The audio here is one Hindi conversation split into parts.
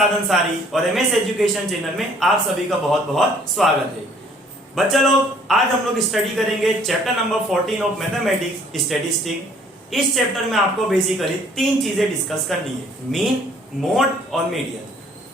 प्रसाद अंसारी और एमएस एजुकेशन चैनल में आप सभी का बहुत बहुत स्वागत है। बच्चा लोग, आज हम लोग स्टडी करेंगे chapter number 14 of mathematics statistics. इस चैप्टर में आपको बेसिकली तीन चीजें डिस्कस करनी है, मीन, मोड और मीडियन।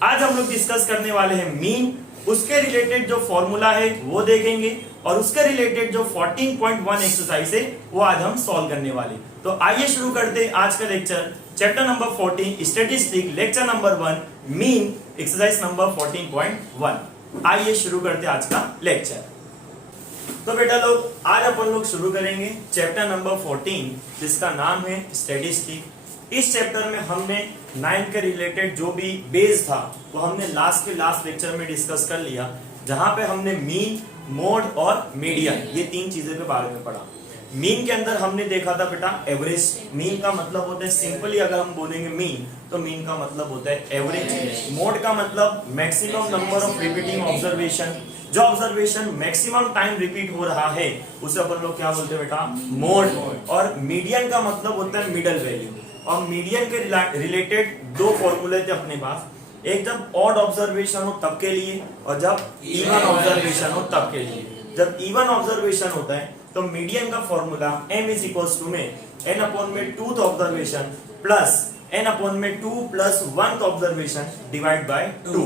आज हम लोग डिस्कस करने वाले हैं मीन, उसके रिलेटेड जो फॉर्मूला है वो देखेंगे और उसके रिलेटेड जो 14.1 एक्सरसाइज है वो आज हम सॉल्व करने वाले। तो आइए शुरू करते हैं आज का lecture, chapter number 14 statistics, lecture number 1 mean, exercise number 14.1। आइए शुरू करते हैं आज का लेक्चर। तो बेटा लोग, आज अपन लोग शुरू करेंगे चैप्टर नंबर 14 जिसका नाम है स्टैटिस्टिक्स। इस चैप्टर में हमने 9 के रिलेटेड जो भी बेस था वो हमने लास्ट लेक्चर में डिस्कस कर लिया, जहां पे हमने मीन, मोड और मीडियन ये तीन चीजों के बारे में पढ़ा। मीन के अंदर हमने देखा था बेटा एवरेज। मीन का मतलब होता है, सिंपली अगर हम बोलेंगे मीन तो मीन का मतलब होता है एवरेज। मोड का मतलब maximum number of repeating observation, जो ऑब्जर्वेशन मैक्सिमम टाइम रिपीट हो रहा है उसे अपन लोग क्या बोलते हैं बेटा, मोड। और मीडियन का मतलब होता है मिडल वैल्यू। और मीडियन के रिलेटेड दो फॉर्मूले थे अपने पास, एक जब ऑड ऑब्जर्वेशन हो तब के लिए और जब इवन ऑब्जर्वेशन हो तब के लिए। जब इवन ऑब्जर्वेशन होता है तो मीडियन का formula m is equals to में n अपॉन में 2th observation plus n upon में 2 plus 1th observation divide by 2।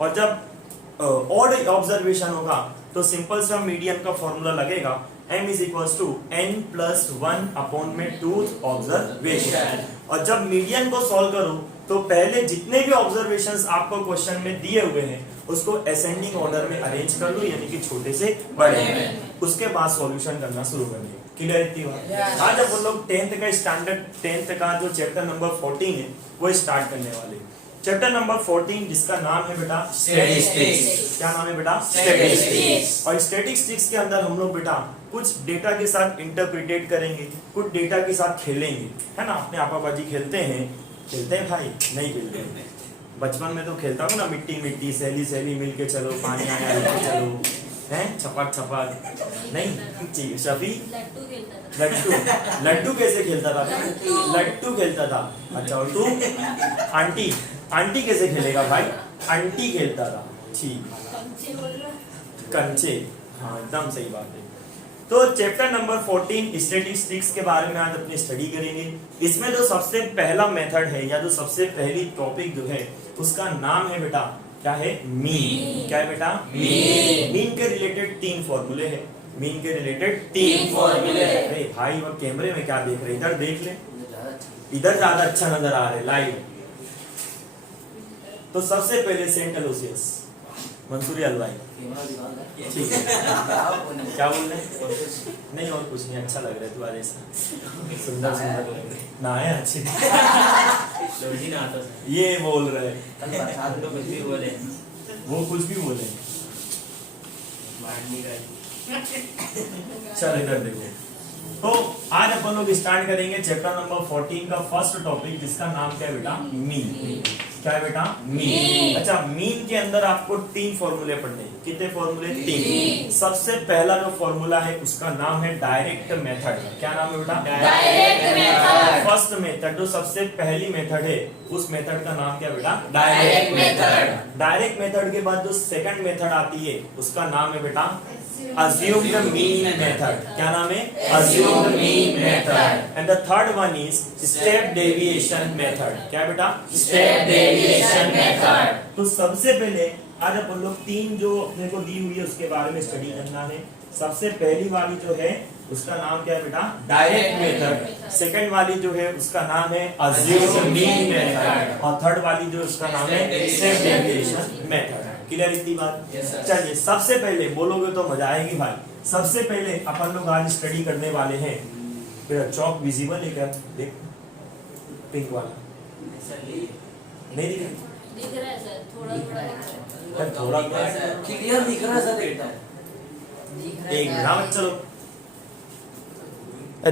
और जब ऑड ऑब्जर्वेशन होगा तो सिंपल सा मीडियन का फॉर्मूला लगेगा m is equals to n plus 1 upon में 2th ऑब्जर्वेशन। और जब मीडियन को सॉल्व करो तो पहले जितने भी ऑब्जर्वेशंस आपको क्वेश्चन में दिए हुए हैं उसको असेंडिंग ऑर्डर में अरेंज कर लो, यानी कि छोटे से बड़े में। उसके बाद सॉल्यूशन करना शुरू कर दो। क्लियर इतनी बात? आज अपन लोग 10th का स्टैंडर्ड 10th का जो चैप्टर नंबर 14 है वो स्टार्ट करने वाले। चैप्टर नंबर 14 जिसका नाम है बेटा स्टैटिस्टिक्स। क्या नाम है बेटा? स्टैटिस्टिक्स। और स्टैटिस्टिक्स के अंदर हम लोग बेटा कुछ डेटा के साथ इंटरप्रिटेट करेंगे, कुछ डेटा के साथ खेलेंगे, है ना। अपने आपाबाजी खेलते हैं भाई? नहीं खेलते हैं। बचपन में तो खेलता हूँ ना, मिट्टी मिट्टी, सहेली मिलके चलो, पानी आया लेके चलो, हैं, छपक नहीं शफी लड्डू कैसे खेलता था? लड्डू खेलता था। अच्छा, और तू? आंटी कैसे खेलेगा भाई? आंटी खेलता था। ठीक, कंचे। हाँ, एकदम सही बात है। तो चैप्टर नंबर 14 स्टैटिस्टिक्स के बारे में आज अपनी स्टडी करेंगे। इसमें जो सबसे पहला मेथड है या जो सबसे पहली टॉपिक जो है उसका नाम है बेटा, क्या है? मीन। क्या है बेटा? मीन। मीन के रिलेटेड 3 फॉर्मूले हैं। मीन के रिलेटेड 3 फॉर्मूले। अरे भाई, वो कैमरे में क्या देख रहे? इधर देख ले, इधर ज्यादा अच्छा नजर आ रहा है लाइव। तो सबसे पहले सेंट्रल ओसियस मंसूरी हलवाई, ठीक है। क्या बोल रहे? नहीं, और कुछ नहीं, अच्छा लग रहा है तुम्हारे साथ, सुंदर लग रहा है ना, है अच्छी। ये बोल रहे वो कुछ भी बोले। चल इधर देखो। तो आज अपन लोग स्टार्ट करेंगे चैप्टर नंबर 14 का फर्स्ट टॉपिक जिसका नाम क्या है बेटा? मीन। क्या है बेटा? मीन। अच्छा, मीन के अंदर आपको 3 फॉर्मूले पढ़ने हैं। कितने फॉर्मूले? 3। सबसे पहला जो फॉर्मूला है उसका नाम है डायरेक्ट मेथड। क्या नाम है बेटा? Direct method. फर्स्ट मेथड, जो सबसे पहली मेथड है उस मेथड का नाम क्या बेटा? Direct method. डायरेक्ट मेथड के बाद जो सेकंड मेथड आती है उसका नाम है बेटा assumed mean method। क्या नाम है? assumed mean method। and the third one is step deviation method। क्या बेटा? step deviation method। तो सबसे पहले आज अपन लोग 3 जो अपने को दी हुई है उसके बारे में स्टडी करना है। सबसे पहली वाली जो है उसका नाम क्या है बेटा? Direct method. सेकंड वाली जो है उसका नाम है assumed mean method। और थर्ड वाली जो उसका नाम है step deviation method। क्लियर इतनी बात? चलिए, सबसे पहले बोलोगे तो मजा आएगी भाई। सबसे पहले अपन लोग आज स्टडी करने वाले हैं, मेरा चौक विजिबल है क्या? देख, पिंक वाला नहीं दिख रहा है सर, थोड़ा क्लियर दिख रहा है सर, एक मिनट, चलो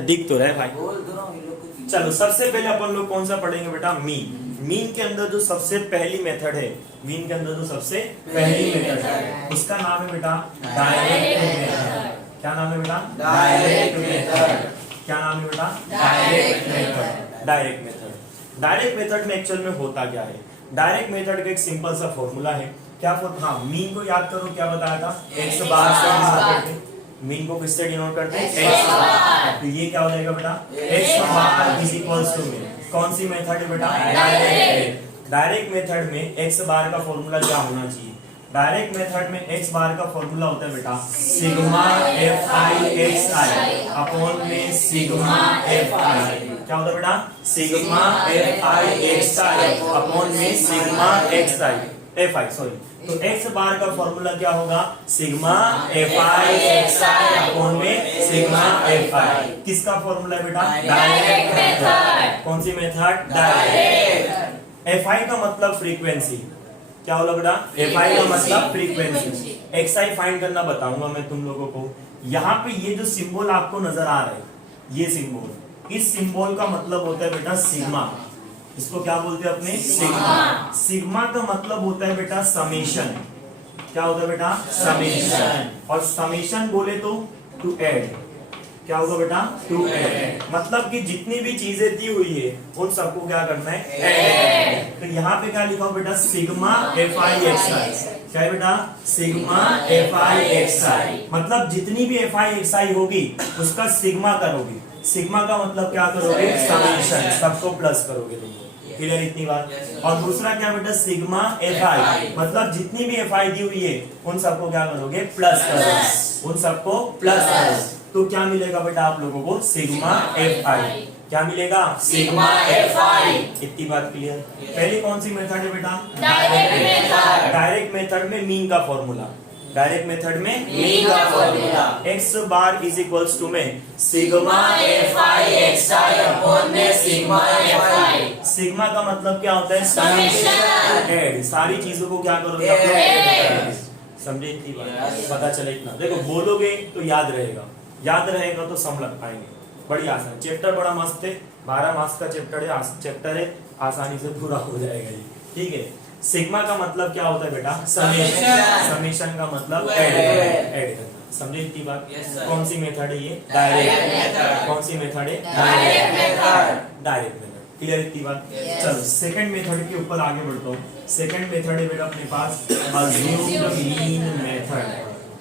दिख तो रहे भाई। चलो, सबसे पहले अपन लोग कौन सा पढ़ेंगे बेटा? मीन। मीन के अंदर जो सबसे पहली मेथड है, मीन के अंदर जो सबसे पहली मेथड है उसका नाम है बेटा डायरेक्ट मेथड। क्या नाम है बेटा? Direct method. क्या नाम है बेटा? Direct method. Direct method. Direct method में एक्चुअल में होता क्या है? डायरेक्ट मेथड का एक सिंपल सा फॉर्मूला है। क्या हाँ, मीन को याद करो, क्या बताया था, एक्स बार से डिनोट करते हैं। मीन को किससे डिनोट करते हैं, एक्स बार। तो ये क्या हो जाएगा बेटा, x bar is equals to mean. कौन सी मेथड है बेटा, डायरेक्ट। डायरेक्ट मेथड में एक्स बार का फॉर्मूला क्या होना चाहिए, डायरेक्ट मेथड में एक्स बार का फॉर्मूला होता है बेटा sigma f i x i upon में सिग्मा एफ आई। क्या होता है बेटा, sigma f i x i upon में sigma x i f i, sorry. तो एक्स बार का फॉर्मूला क्या होगा, sigma f i x i upon में सिग्मा एफ आई। किसका फॉर्मूला है बेटा, डायरेक्ट मेथड। कौन सी मेथड, डायरेक्ट। एफ आई का मतलब फ्रीक्वेंसी, क्या होगा बेटा, एफ आई का मतलब फ्रीक्वेंसी। एक्स आई फाइंड करना बताऊंगा मैं तुम लोगों को। यहाँ पे ये जो सिंबल आपको नजर आ रहा है, ये सिंबल, इस सिंबल का मतलब होता है बेटा सिग्मा। इसको क्या बोलते हैं अपने, सिग्मा। सिग्मा का मतलब होता है बेटा समेशन। क्या होता है बेटा, समेशन। और समेशन बोले तो टू ऐड। क्या होगा बेटा, टू ऐड। मतलब कि जितनी भी चीजें दी हुई है उन सबको क्या करना है, ऐड। तो यहाँ पे क्या लिखा हो बेटा, सिग्मा एफ आई एक्स आई। क्या है बेटा, sigma f i x i. मतलब जितनी भी एफ आई एक्स आई होगी उसका सिग्मा करोगे। सिग्मा का मतलब क्या करोगे, समेशन, सबको प्लस करोगे तुम। क्लियर इतनी बात। और दूसरा क्या बेटा, सिग्मा एफ आई, मतलब जितनी भी एफ आई दी हुई है उन सबको क्या करोगे, प्लस करोगे, उन सबको प्लस करोगे। तो क्या मिलेगा बेटा आप लोगों को, सिग्मा एफ आई। क्या मिलेगा, सिग्मा एफ आई। इतनी बात क्लियर। पहली कौन सी मेथड है बेटा, डायरेक्ट मेथड। डायरेक्ट मेथड में मीन का फॉर्मूला, डायरेक्ट मेथड में मीन का formula x bar is equals to में sigma f i x i upon में सिग्मा एफ आई। सिग्मा का मतलब क्या होता है, समेशन। ऐड, सारी चीजों को क्या करोगे, ऐड। समझे इतनी बात, पता चले इतना। देखो बोलोगे तो याद रहेगा, याद रहेगा तो सम लग पाएंगे। बड़ी आसान, चैप्टर बड़ा मस्त है, 12 मार्क्स का चैप्टर है, आसानी से पूरा हो जाएगा ये, ठीक है। सिग्मा का मतलब क्या होता है बेटा, समेशन। समेशन का मतलब ऐड करना। समझे इतनी बात। कौन सी मेथड है ये, डायरेक्ट मेथड। कौन सी मेथड है, direct method. Direct method, clear इतनी बात। चलो सेकंड मेथड के ऊपर आगे बढ़ता हूँ। सेकंड मेथड है बेटा अपने पास अज्यूम्ड मीन मेथड।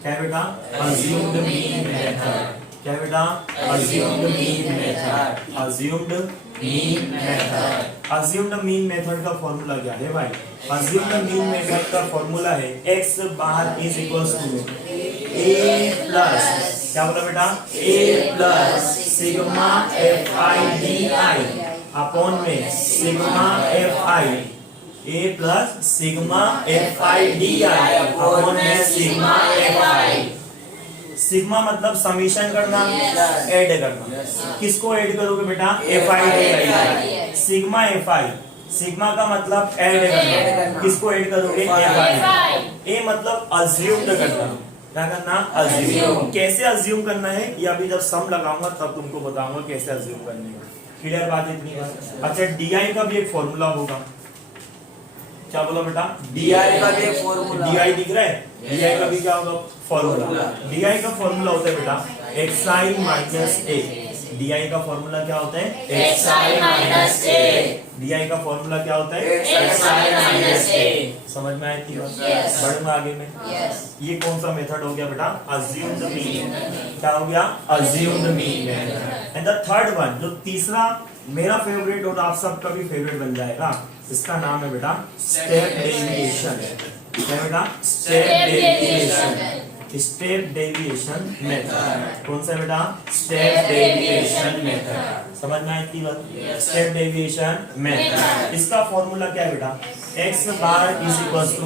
क्या है बेटा, अज्यूम्ड मीन मेथड। क्या है बेटा, assumed mean method. Assumed mean method. Assumed mean method का फॉर्मूला क्या है भाई, अज्यूम्ड मीन मेथड का फॉर्मूला है x bar is equals to A plus, क्या बोला बेटा, A plus sigma f i d i upon में sigma f i. A plus sigma f i d i upon में सिग्मा एफ आई। सिग्मा मतलब समीशन करना, ऐड करना। किसको ऐड करोगे बेटा, f i d I. Sigma f i, sigma का मतलब ऐड करना, किसको ऐड करोगे, एफ आई। ए मतलब अज्यूम्ड करना। क्या करना, अज्यूम। कैसे अज्यूम करना है ये अभी जब सम लगाऊंगा तब तुमको बताऊंगा कैसे अज्यूम करने का। क्लियर बात इतनी बात। अच्छा डी आई का भी एक फॉर्मूला होगा। क्या बोला बेटा, डी आई का भी एक फॉर्मूला। डी आई दिख रहा है, डी आई का भी क्या होगा, फॉर्मूला। डी आई का फॉर्मूला होता है बेटा x I minus A. D I का फॉर्मूला क्या होता है, x I minus A. D I का फॉर्मूला क्या होता है, एक्स आई माइनस ए। समझ में आई थी बात, बढ़ूंगा आगे में। ये कौन सा मेथड हो गया बेटा, अज्यूम्ड मीन। क्या हो गया, assumed mean. And the third one, जो तीसरा मेरा फेवरेट और आप सबका भी फेवरेट बन जाएगा, इसका नाम है बेटा स्टेप डेविएशन। क्या है बेटा, step deviation. Step deviation method. कौन सा बेटा, स्टेप डेविएशन मेथड। समझ में आई थी बात, स्टेप डेविएशन मेथड। इसका फॉर्मूला क्या है बेटा, x bar is equals to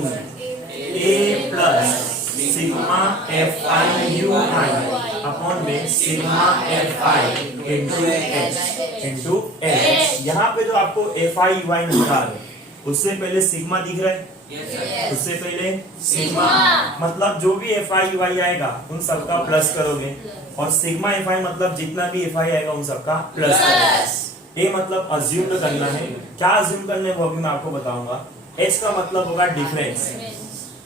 A plus sigma f i u i upon में sigma f i into h. यहाँ पे जो आपको एफ आई यू आई नजर आ रहा है उससे पहले सिग्मा दिख रहा है, उससे पहले सिग्मा, मतलब जो भी एफ आई यू आई आएगा उन सबका प्लस करोगे, और सिग्मा एफ आई मतलब जितना भी एफ आई आएगा उन सबका प्लस करोगे। ए मतलब अज्यूम करना है। क्या अज्यूम करने वो भी मैं आपको बताऊंगा। एच का मतलब होगा डिफरेंस।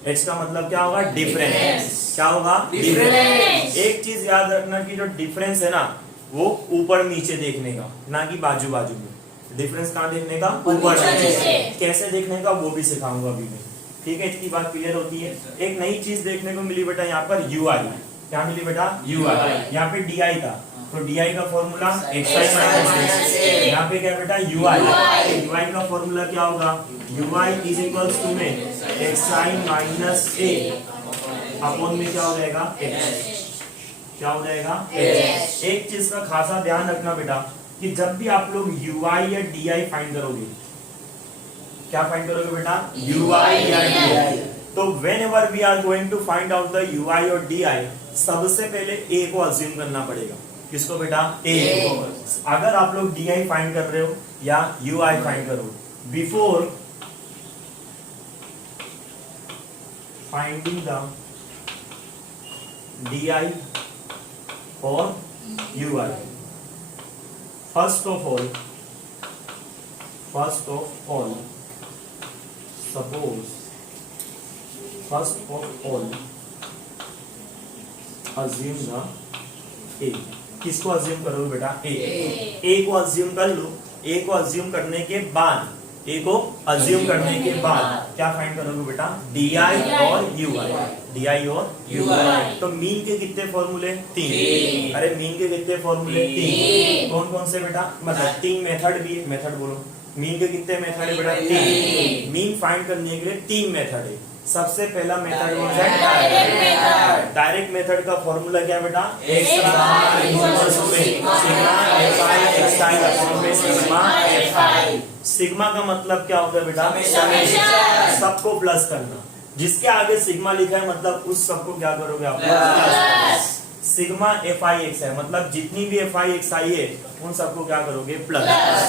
एच का मतलब क्या होगा, डिफरेंस। क्या होगा, डिफरेंस। एक चीज याद रखना कि जो डिफरेंस है ना वो ऊपर नीचे देखने का, ना कि बाजू बाजू में। डिफरेंस कहाँ देखने का, ऊपर नीचे। कैसे देखने का वो भी सिखाऊंगा अभी मैं, ठीक है। इतनी बात क्लियर होती है। एक नई चीज देखने को मिली बेटा यहाँ पर UI, क्या मिली बेटा, UI। यहाँ पे DI था, तो DI का फॉर्मूला XI माइनस A। यहाँ पे क्या बेटा UI का फॉर्मूला क्या होगा, UI इज इक्वल्स टू में XI माइनस A अपॉन में क्या हो जाएगा, क्या हो जाएगा, एक चीज का खासा ध्यान रखना बेटा कि जब भी आप लोग UI या DI फाइंड करोगे, क्या फाइंड करोगे बेटा, UI या DI, तो whenever we are going to find out the UI और DI, सबसे पहले A को अज्यूम करना पड़ेगा। किसको बेटा, A को। अगर आप लोग DI फाइंड कर रहे हो या UI फाइंड करो, बिफोर फाइंडिंग द DI और UI, first of all suppose assume the A। किसको अज्यूम करोगे बेटा, A को अज्यूम कर लो। A को अज्यूम करने के बाद क्या फाइंड करोगे बेटा, DI और UI। तो मीन के कितने फॉर्मूले, 3। अरे मीन के कितने फॉर्मूले, 3। कौन कौन से बेटा, मतलब 3 मेथड भी है। मेथड बोलो, मीन के कितने मेथड है बेटा, 3। मीन फाइंड करने के लिए 3 मेथड है। सबसे पहला मेथड कौन सा है, डायरेक्ट मेथड का फॉर्मूला क्या बेटा, सिग्मा का मतलब क्या होता है बेटा, सबको प्लस करना। जिसके आगे सिग्मा लिखा है मतलब उस सबको क्या करोगे आप, प्लस। सिग्मा FI है मतलब जितनी भी FI है उन सबको क्या करोगे, प्लस।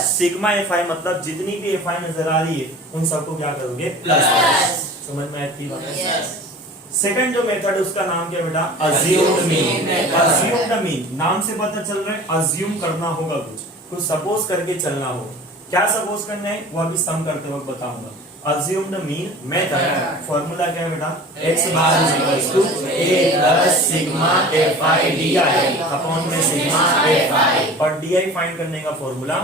सिग्मा FI मतलब जितनी भी FI नजर आ रही है उन सबको क्या करोगे, प्लस। समझ में आती है। सेकंड जो मेथड है उसका नाम क्या बेटा, अज्यूम्ड मीन। अज्यूम्ड मीन नाम से पता चल रहा है अज्यूम करना होगा, कुछ सपोज करके चलना हो। क्या सपोज करना है वो अभी सम करते वक्त बताऊंगा। अज्यूम्ड मीन मेथड फॉर्मूला क्या है बेटा, x bar is equals to a plus sigma FI DI upon में सिग्मा FI, और DI फाइंड करने का फॉर्मूला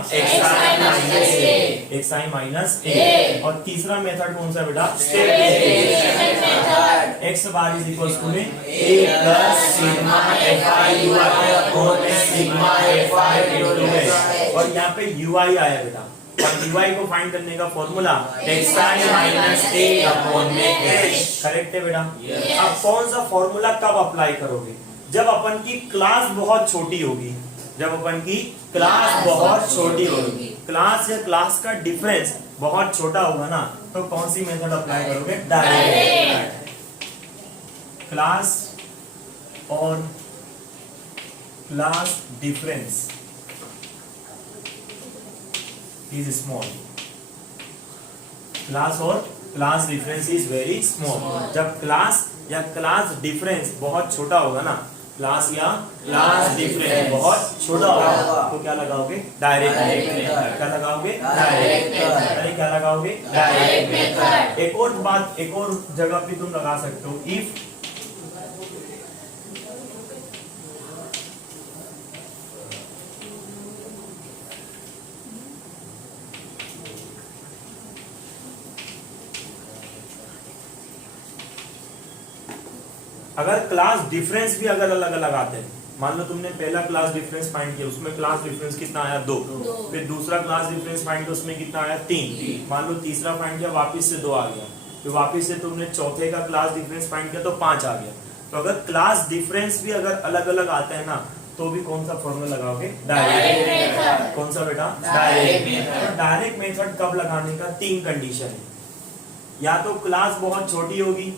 XI माइनस A। और तीसरा मेथड कौन सा बेटा, x bar is equals to में a plus sigma FI UI upon में सिग्मा FI DI, और यहाँ पे UI आया बेटा, और UI को फाइंड करने का formula XI minus A upon में H। करेक्ट है बेटा। अब कौन सा फॉर्मूला कब अप्लाई करोगे, जब अपन की क्लास बहुत छोटी होगी। क्लास या क्लास का डिफरेंस बहुत छोटा होगा ना, तो कौन सी मेथड अप्लाई करोगे, डायरेक्ट। क्लास और class difference is small, class और class difference is very small. जब क्लास या क्लास डिफरेंस बहुत छोटा होगा ना, क्लास या क्लास डिफरेंस बहुत छोटा होगा, तो क्या लगाओगे, डायरेक्ट मेथड। क्या लगाओगे, डायरेक्ट। अरे क्या लगाओगे, डायरेक्ट मेथड। एक और बात, एक और जगह पे तुम लगा सकते हो, इफ अगर क्लास डिफरेंस भी अगर अलग अलग आते हैं, मान लो तुमने पहला क्लास डिफरेंस फाइंड किया, उसमें क्लास डिफरेंस कितना आया, 2। फिर दूसरा क्लास डिफरेंस फाइंड किया, उसमें कितना आया, 3। मान लो तीसरा फाइंड किया, वापस से 2 आ गया। फिर वापस से तुमने चौथे का क्लास डिफरेंस फाइंड किया तो 5 आ गया। तो अगर क्लास डिफरेंस भी अगर अलग अलग आते हैं ना, तो भी कौन सा फॉर्मूला लगाओगे, डायरेक्ट मेथड। कौन सा बेटा, डायरेक्ट मेथड। डायरेक्ट मेथड कब लगाने का, 3 कंडीशन है। या तो क्लास बहुत छोटी होगी,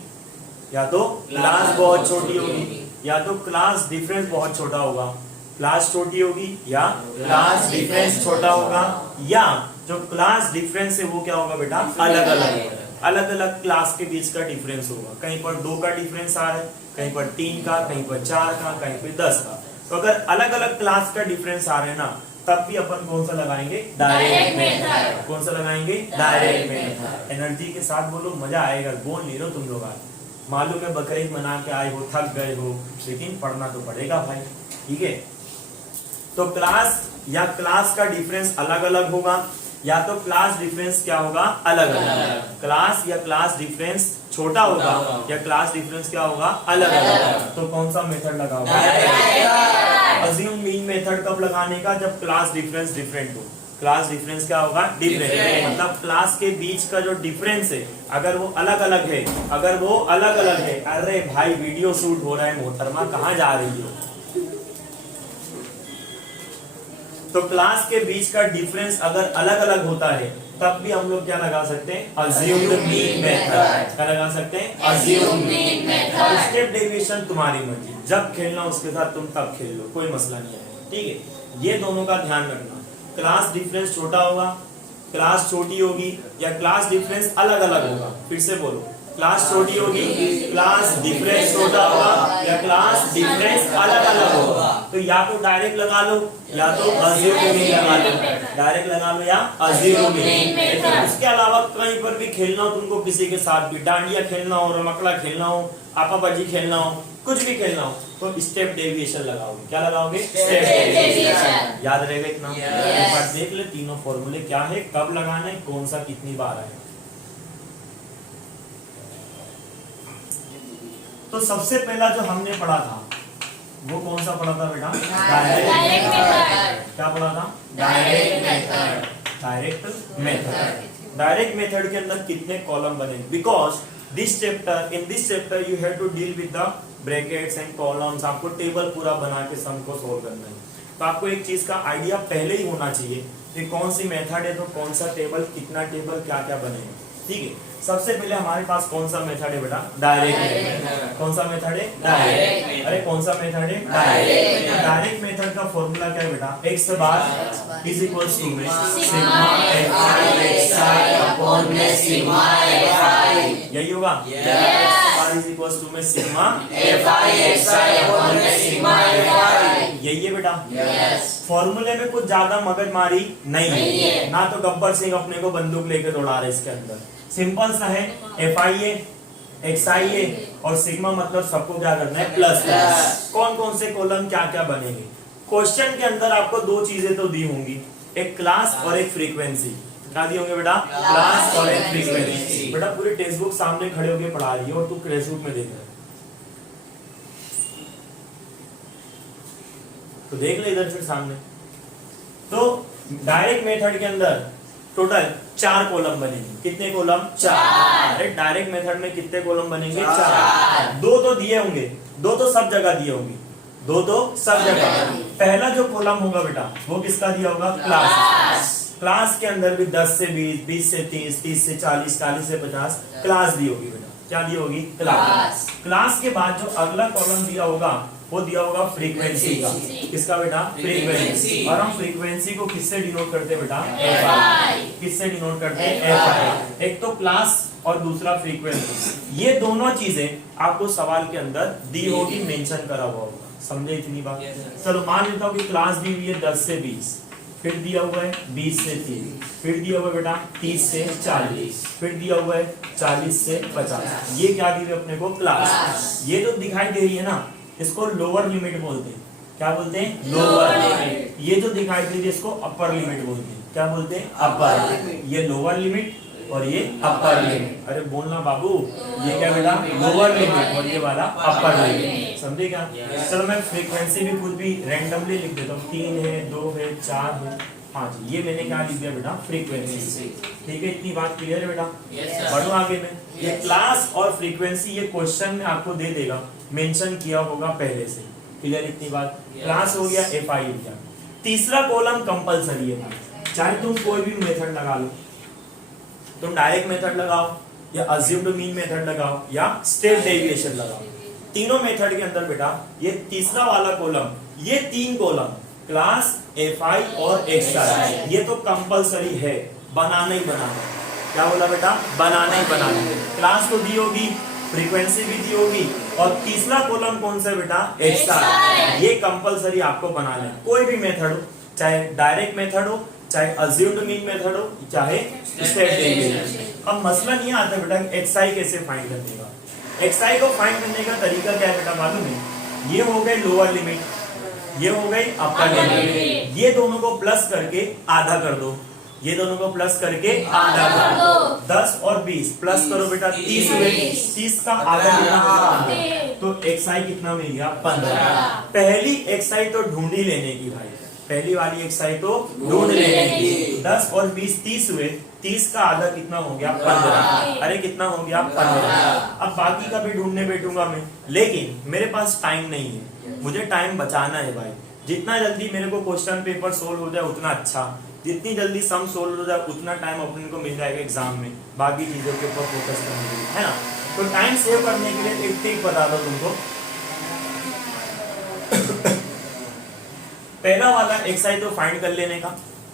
या तो क्लास बहुत छोटी होगी, या तो क्लास डिफरेंस बहुत छोटा होगा। क्लास छोटी होगी या क्लास डिफरेंस छोटा होगा, या जो क्लास डिफरेंस है वो क्या होगा बेटा, अलग अलग क्लास के बीच का डिफरेंस होगा। कहीं पर 2 का डिफरेंस आ रहा है, कहीं पर 3 का, कहीं पर 4 का, कहीं पर 10 का। तो अगर अलग अलग क्लास का डिफरेंस आ रहे हैं ना, तब भी अपन कौन सा लगाएंगे, डायरेक्ट मेथड। कौन सा लगाएंगे, डायरेक्ट मेथड। एनर्जी के साथ बोलो, मजा आएगा। बोल नहीं रहे तुम लोग आज, मालूम है बकरीद मना के आए हो, थक गए हो, लेकिन पढ़ना तो पड़ेगा भाई, ठीक है। तो क्लास या क्लास का डिफरेंस अलग अलग होगा, या तो क्लास डिफरेंस क्या होगा, अलग अलग। क्लास या क्लास डिफरेंस छोटा होगा या क्लास डिफरेंस क्या होगा, अलग अलग। तो कौन सा मेथड लगाओगे? अज्यूम मीन मेथड कब लगाने का? जब क्लास डिफरेंस डिफरेंट हो। क्लास डिफरेंस क्या होगा, डिफरेंट। मतलब क्लास के बीच का जो डिफरेंस है अगर वो अलग अलग है, अगर वो अलग अलग है। अरे भाई वीडियो शूट हो रहा है मोहतरमा, कहाँ जा रही हो? तो क्लास के बीच का डिफरेंस अगर अलग अलग होता है तब भी हम लोग क्या लगा सकते हैं, अज्यूम्ड मीन मेथड। क्या लगा सकते हैं, अज्यूम्ड मीन मेथड। और स्टेप डेविएशन तुम्हारी मर्जी, जब खेलना उसके साथ तुम तब खेल लो, कोई मसला नहीं है, ठीक है। ये दोनों का ध्यान रखना, क्लास डिफरेंस छोटा होगा, क्लास छोटी होगी या क्लास डिफरेंस अलग अलग होगा। फिर से बोलो, क्लास छोटी होगी, क्लास डिफरेंस छोटा होगा या क्लास डिफरेंस अलग अलग होगा। तो या तो डायरेक्ट लगा लो या तो अज्यूम मीन लगा लो, डायरेक्ट लगा लो या अज्यूम मीन। उसके अलावा कहीं पर भी खेलना हो तुमको, किसी के साथ भी डांडिया खेलना हो, रमकड़ा खेलना हो, आपाबाजी खेलना हो, कुछ भी खेलना हो तो स्टेप डेविएशन लगाओगे। क्या लगाओगे, स्टेप डेविएशन। याद रहेगा इतना? एक बार देख ले तीनों फॉर्मूले क्या है, कब लगाना है, कौन सा कितनी बार है। तो सबसे पहला जो हमने पढ़ा था वो कौन सा पढ़ा था बेटा, डायरेक्ट मेथड। क्या पढ़ा था, direct method. Direct method, direct method के अंदर कितने कॉलम बने? Because this chapter, in this chapter you have to deal with the brackets and columns. आपको टेबल पूरा बना के सम को सोल्व करना है। तो आपको एक चीज का आइडिया पहले ही होना चाहिए कि कौन सी मेथड है तो कौन सा टेबल, कितना टेबल, क्या क्या बनेगा, ठीक है। सबसे पहले हमारे पास कौन सा मेथड है बेटा, डायरेक्ट मेथड। कौन सा मेथड है, डायरेक्ट। अरे कौन सा मेथड है, डायरेक्ट। डायरेक्ट मेथड का फॉर्मूला क्या है बेटा, x bar is equals to में सिग्मा fi xi अपॉन में सिग्मा fi, यही होगा। बार इज इक्वल्स टू में सिग्मा fi xi अपॉन में सिग्मा fi, यही है बेटा। फॉर्मूले में कुछ ज्यादा मगजमारी नहीं है, ना तो गब्बर सिंह अपने को बंदूक लेकर दौड़ा रहे इसके अंदर। सिंपल सा है, FIA XIA और सिग्मा मतलब सबको क्या करना है, प्लस प्लस। कौन कौन से कॉलम क्या क्या बनेंगे। क्वेश्चन के अंदर आपको दो चीजें तो दी होंगी, एक क्लास और एक फ्रीक्वेंसी। क्या दी होंगे बेटा, क्लास और एक फ्रीक्वेंसी। बेटा पूरी टेक्स्ट बुक सामने खड़े होकर पढ़ा रही है और तू टेक्स्ट बुक में देख रहा है, तो देख ले इधर फिर सामने। तो डायरेक्ट मेथड के अंदर टोटल 4 कॉलम बनेंगे। कितने कॉलम, 4। डायरेक्ट मेथड में कितने कॉलम बनेंगे, 4। 2 तो दिए होंगे, 2 तो सब जगह दिए होंगे, 2 तो सब जगह। पहला जो कॉलम होगा बेटा वो किसका दिया होगा, क्लास। क्लास के अंदर भी 10 से 20, 20 से 30, 30 से 40, 40 से 50 क्लास दी होगी बेटा। क्या दी होगी, क्लास। क्लास के बाद जो अगला कॉलम दिया होगा वो दिया होगा फ्रीक्वेंसी का। किसका बेटा, फ्रीक्वेंसी। और हम फ्रीक्वेंसी को किससे डिनोट करते हैं बेटा, fi। किससे डिनोट करते हैं, fi। एक तो क्लास और दूसरा फ्रीक्वेंसी। ये दोनों चीजें आपको सवाल के अंदर दी होगी, मेंशन करा हुआ होगा। समझे इतनी बात? चलो मान लेता हूँ कि क्लास दी हुई है 10 से 20, फिर दिया हुआ है 20 से 30, फिर दिया हुआ है बेटा 30 से 40, फिर दिया हुआ है 40 से 50। ये क्या दी हुई अपने को, क्लास। ये जो दिखाई दे रही है ना इसको लोअर लिमिट बोलते हैं। क्या बोलते हैं, लोअर लिमिट। ये जो दिखाई दे रही है इसको अपर लिमिट बोलते हैं। क्या बोलते हैं, अपर। ये लोअर लिमिट और ये अपर लिमिट। अरे बोलना बाबू, ये क्या बेटा, लोअर लिमिट और ये वाला अपर लिमिट। समझे क्या? चलो मैं फ्रीक्वेंसी भी कुछ भी रैंडमली लिख देता हूँ, 3 है, 2 है, 4 है, 5। ये मैंने क्या लिख दिया बेटा, फ्रीक्वेंसी। ठीक है, इतनी बात क्लियर है बेटा? बढ़ो आगे में। ये क्लास और फ्रीक्वेंसी ये क्वेश्चन में आपको दे देगा, मेंशन किया होगा पहले से। क्लियर इतनी बात? क्लास हो गया, FI हो गया। तीसरा कॉलम कंपलसरी है, चाहे तुम कोई भी मेथड लगा लो, तुम डायरेक्ट मेथड लगाओ या अज्यूम्ड मीन मेथड लगाओ या स्टेप डेविएशन लगाओ। तीनों मेथड के अंदर बेटा ये तीसरा वाला कॉलम, ये 3 कॉलम क्लास, FI और XI, ये तो कंपलसरी है, बनाना ही बनाना। क्या बोला बेटा, बनाना ही बनाना। क्लास तो दी होगी, फ्रीक्वेंसी भी दी होगी और तीसरा कॉलम कौन सा बेटा, XI। ये कंपलसरी आपको बनाना है। कोई भी मेथड हो, चाहे डायरेक्ट मेथड हो, चाहे अज्यूम्ड मीन मेथड हो, चाहे स्टेप डेविएशन। अब मसला नहीं आता बेटा XI कैसे फाइंड करने का। XI को फाइंड करने का तरीका क्या है बेटा मालूम है? ये हो गए लोअर लिमिट, ये हो गई अपर लिमिट। ये दोनों को प्लस करके आधा कर दो, ये दोनों को प्लस करके आधा कर दो। 10 और 20 प्लस करो बेटा 30 हुए। 30 का आधा कितना, तो xi कितना मिल गया 15। पहली xi तो ढूंढ ही लेने की भाई, पहली वाली xi तो ढूंढ लेने की। 10 और 20 30 हुए, 30 का आधा कितना हो गया 15। अरे कितना हो गया 15। अब बाकी का भी ढूंढने बैठूंगा मैं, लेकिन मेरे पास टाइम नहीं है, मुझे टाइम बचाना है भाई। जितना जल्दी मेरे को क्वेश्चन पेपर सोल्व हो जाए उतना अच्छा, जितनी जल्दी सम सोल्व हो जाए उतना टाइम अपन को मिल जाएगा एग्जाम में बाकी चीजों के ऊपर फोकस करने के लिए, है ना। तो टाइम सेव करने के लिए एक ट्रिक बता दो तुमको। पहला वाला xi तो फाइंड कर लेने का,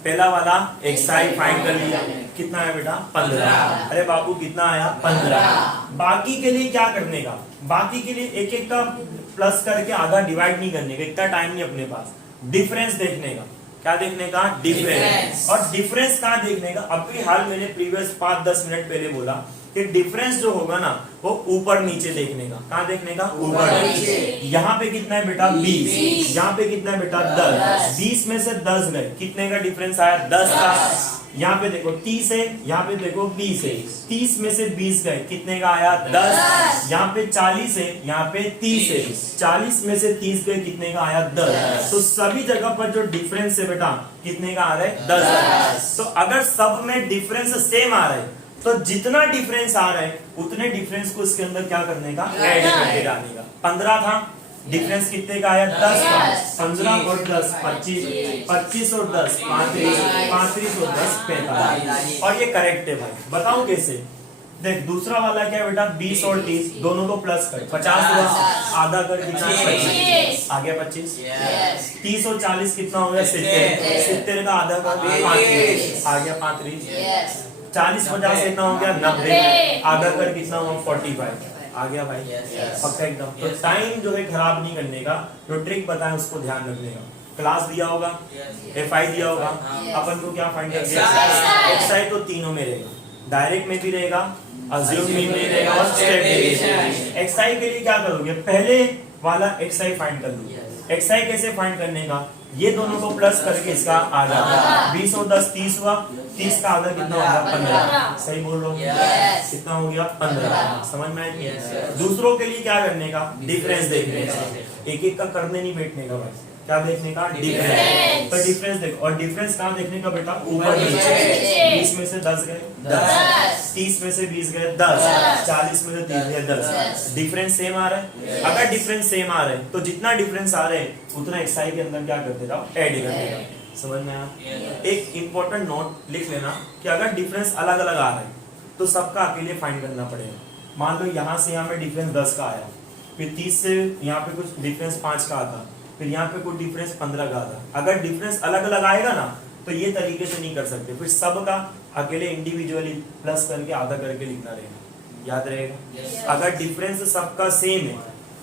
पहला वाला xi फाइंड कर लिया, कितना है बेटा 15। अरे बाबू कितना आया 15। बाकी के लिए क्या करने का, बाकी के लिए एक एक का प्लस करके आधा डिवाइड नहीं करने का, इतना टाइम नहीं अपने पास। डिफरेंस देखने का, क्या देखने का, डिफरेंस। और डिफरेंस कहाँ देखने का, अभी हाल मैंने प्रीवियस 5-10 मिनट पहले बोला कि डिफरेंस जो होगा ना वो ऊपर नीचे देखने का। कहाँ देखने का, ऊपर नीचे। यहाँ पे कितना है बेटा 20, यहाँ पे कितना है बेटा 10। 20 में से 10 गए, कितने का डिफरेंस आया 10 का। यहाँ पे देखो 30 है, यहाँ पे देखो 20 है, 30 में से 20 गए, कितने का आया 10। यहाँ पे 40 है, यहाँ पे 30 है, 40 में से 30 गए, कितने का आया 10। तो सभी जगह पर जो डिफरेंस है बेटा कितने का आ रहा है 10। तो अगर सब में डिफरेंस सेम आ रहा है तो जितना डिफरेंस आ रहा है उतने डिफरेंस को इसके अंदर क्या करने का, ऐड करके डालने का। 15 था, डिफरेंस कितने का आया 10 का। 15 और 10 25, 25 और 10 35, 35 और 10 45। और ये करेक्ट है भाई, बताऊं कैसे। देख दूसरा वाला क्या है बेटा 20 और 30 दोनों को प्लस कर, 50 हुआ, आधा कर कितना 25, आ गया 25। 30 और 40 कितना हो गया 70, 70 का आधा कर 35, आ गया 35। 40 50 कितना हो गया 90, आधा कर कितना हुआ 45, आ गया भाई पक्का एकदम। तो टाइम जो है खराब नहीं करने का, जो ट्रिक बताएं उसको ध्यान रखने का। क्लास दिया होगा, fi दिया होगा, अपन को क्या फाइंड करके xi तो तीनों में रहेगा, डायरेक्ट में भी रहेगा, अज्यूम में भी रहेगा और स्टेप में। xi के लिए क्या करोगे, पहले वाला xi फाइंड कर लो। xi कैसे फाइंड करने का, ये दोनों को प्लस करके इसका आधा, 20 और 10 30 हुआ, 30 का आधा कितना होगा 15। सही बोल रहा हूँ, कितना हो गया 15। समझ में आया। दूसरों के लिए क्या करने का, डिफरेंस देखने का, एक एक का करने नहीं बैठने का भाई, क्या देखने का, डिफरेंस। तो डिफरेंस देखो, और डिफरेंस कहाँ देखने का बेटा, ऊपर नीचे। 20 में से 10 गए 10, 30 में से 20 गए 10, 40 में से 30 गए 10। डिफरेंस सेम आ रहा है, अगर डिफरेंस सेम आ रहा है तो जितना डिफरेंस आ रहा है उतना xi के अंदर क्या करते जाओ, ऐड करते जाओ। समझ में आया। एक इंपॉर्टेंट नोट लिख लेना कि अगर डिफरेंस अलग अलग आ रहा है तो सबका अकेले फाइंड करना पड़ेगा। मान लो यहाँ से यहाँ पे डिफरेंस 10 का आया, फिर 30 से यहाँ पे कुछ डिफरेंस 5 का आता, फिर यहाँ पे कोई डिफरेंस 15 का आता। अगर डिफरेंस अलग अलग आएगा ना तो ये तरीके से नहीं कर सकते, फिर सबका अकेले इंडिविजुअली प्लस करके आधा करके लिखना रहेगा, याद रहेगा। अगर डिफरेंस सबका सेम है,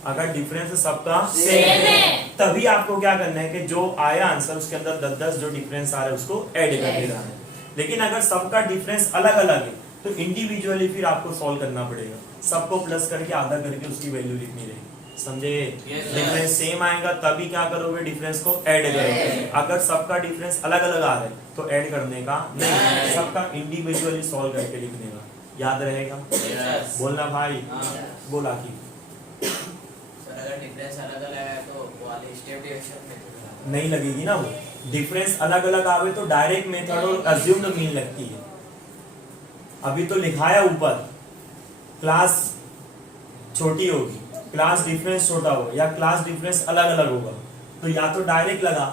अगर डिफरेंस सबका सेम है तभी आपको क्या करना है कि जो आया आंसर उसके अंदर 10-10 जो डिफरेंस आ रहा है उसको ऐड करके जाना है। लेकिन अगर सबका डिफरेंस अलग अलग है तो इंडिविजुअली फिर आपको सॉल्व करना पड़ेगा, सबको प्लस करके आधा करके उसकी वैल्यू लिखनी रहेगी। समझे। डिफरेंस सेम आएगा तभी क्या करोगे, डिफरेंस को ऐड करोगे। अगर सबका डिफरेंस अलग अलग आ रहा है तो ऐड करने का नहीं, सबका इंडिविजुअली सॉल्व करके लिखने का, याद रहेगा। बोलना भाई, बोला कि अगर डिफरेंस अलग अलग है तो वाले स्टेप डिविजन में नहीं लगेगी ना। वो डिफरेंस अलग अलग आवे तो डायरेक्ट मेथड और अज्यूम्ड मीन लगती है। अभी तो लिखाया ऊपर क्लास छोटी होगी, क्लास डिफरेंस छोटा होगा या क्लास डिफरेंस अलग अलग होगा, तो या तो डायरेक्ट लगा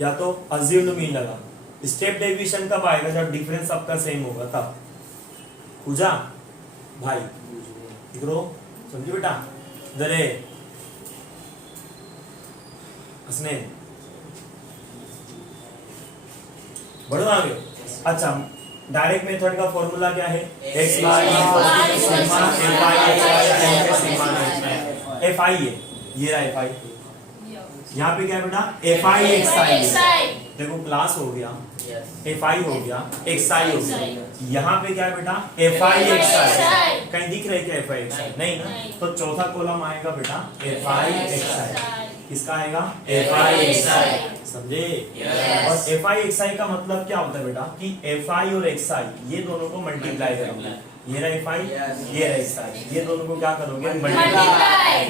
या तो अज्यूम्ड मीन लगा। स्टेप डेविएशन कब आएगा, जब डिफरेंस सबका सेम होगा तब। पूजा भाई इधरो समझे बेटा, दरे हंसने बढ़ो आगे। अच्छा, डायरेक्ट मेथड का फॉर्मूला क्या है, x बार सिग्मा fi है, ये रहा fi। यहाँ पे क्या है बेटा, fi xi। देखो क्लास हो गया, fi हो गया, xi हो गया। यहाँ पे क्या है बेटा, fi xi। कहीं दिख रहा है क्या fi xi, नहीं ना। तो चौथा कॉलम आएगा बेटा fi xi, किसका आएगा, fi xi। समझे? Yes. और एफ आई एक्स आई का मतलब क्या होता है बेटा कि एफ आई और एक्स आई ये दोनों को मल्टीप्लाई करोगे, ये रहा एफ आई, Yes. ये रहा एक्स आई, ये दोनों को क्या करोगे? Multiply.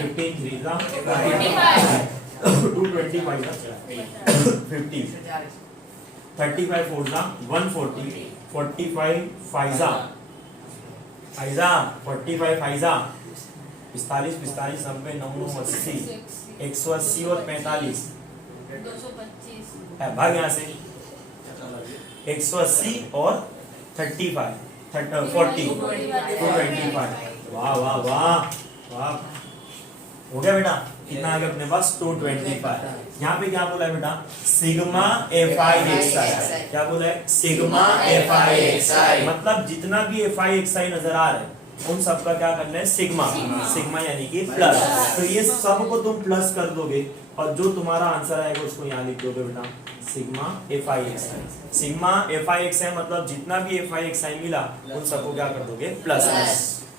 15 3 का 225 50 35 4 का 140 45 फाइजा 45 फाइजा 45 45 90 9 80 180 और 45 225 भाग यहाँ से 180 और 35 40 225 वाह वाह वाह वाह हो गया बेटा। कितना आ गया अपने पास? 225। यहाँ पे क्या बोला है बेटा? सिग्मा एफ आई एक्स आई। क्या बोला है? Sigma f i x i. मतलब जितना भी एफ आई एक्स आई नजर आ रहा है उन सबका क्या करना है? सिग्मा। सिग्मा यानी कि प्लस। तो ये सब को तुम प्लस कर दोगे और जो तुम्हारा आंसर आएगा उसको यहाँ लिख दोगे बेटा sigma f i x i. Sigma f i x i मतलब जितना भी एफ आई एक्स आई मिला उन सबको क्या कर दोगे? प्लस।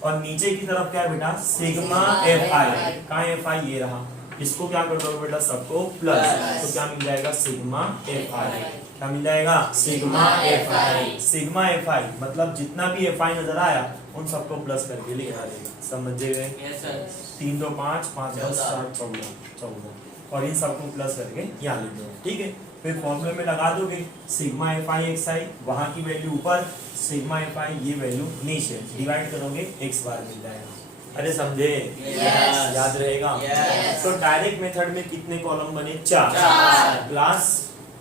और नीचे की तरफ क्या है बेटा? सिग्मा एफ आई। कहाँ एफ आई? ये रहा। इसको क्या कर दोगे बेटा? सबको प्लस। तो क्या मिल जाएगा? Sigma f i. क्या मिल जाएगा? Sigma f i. Sigma f आई मतलब जितना भी एफ आई नजर आया उन सबको प्लस करके लिखना रहेगा। समझे गए? Yes, sir. 3 2 5 5 10 7 14 और इन सबको प्लस करके यहाँ लिख दो। ठीक है, फिर फॉर्मूले में लगा दोगे सिग्मा एफ आई एक्स आई, वहां की वैल्यू ऊपर, सिग्मा एफ आई ये वैल्यू नीचे, डिवाइड करोगे एक्स बार मिल जाएगा। अरे समझे? Yes. याद रहेगा? Yes. तो डायरेक्ट मेथड में कितने कॉलम बने? 4 class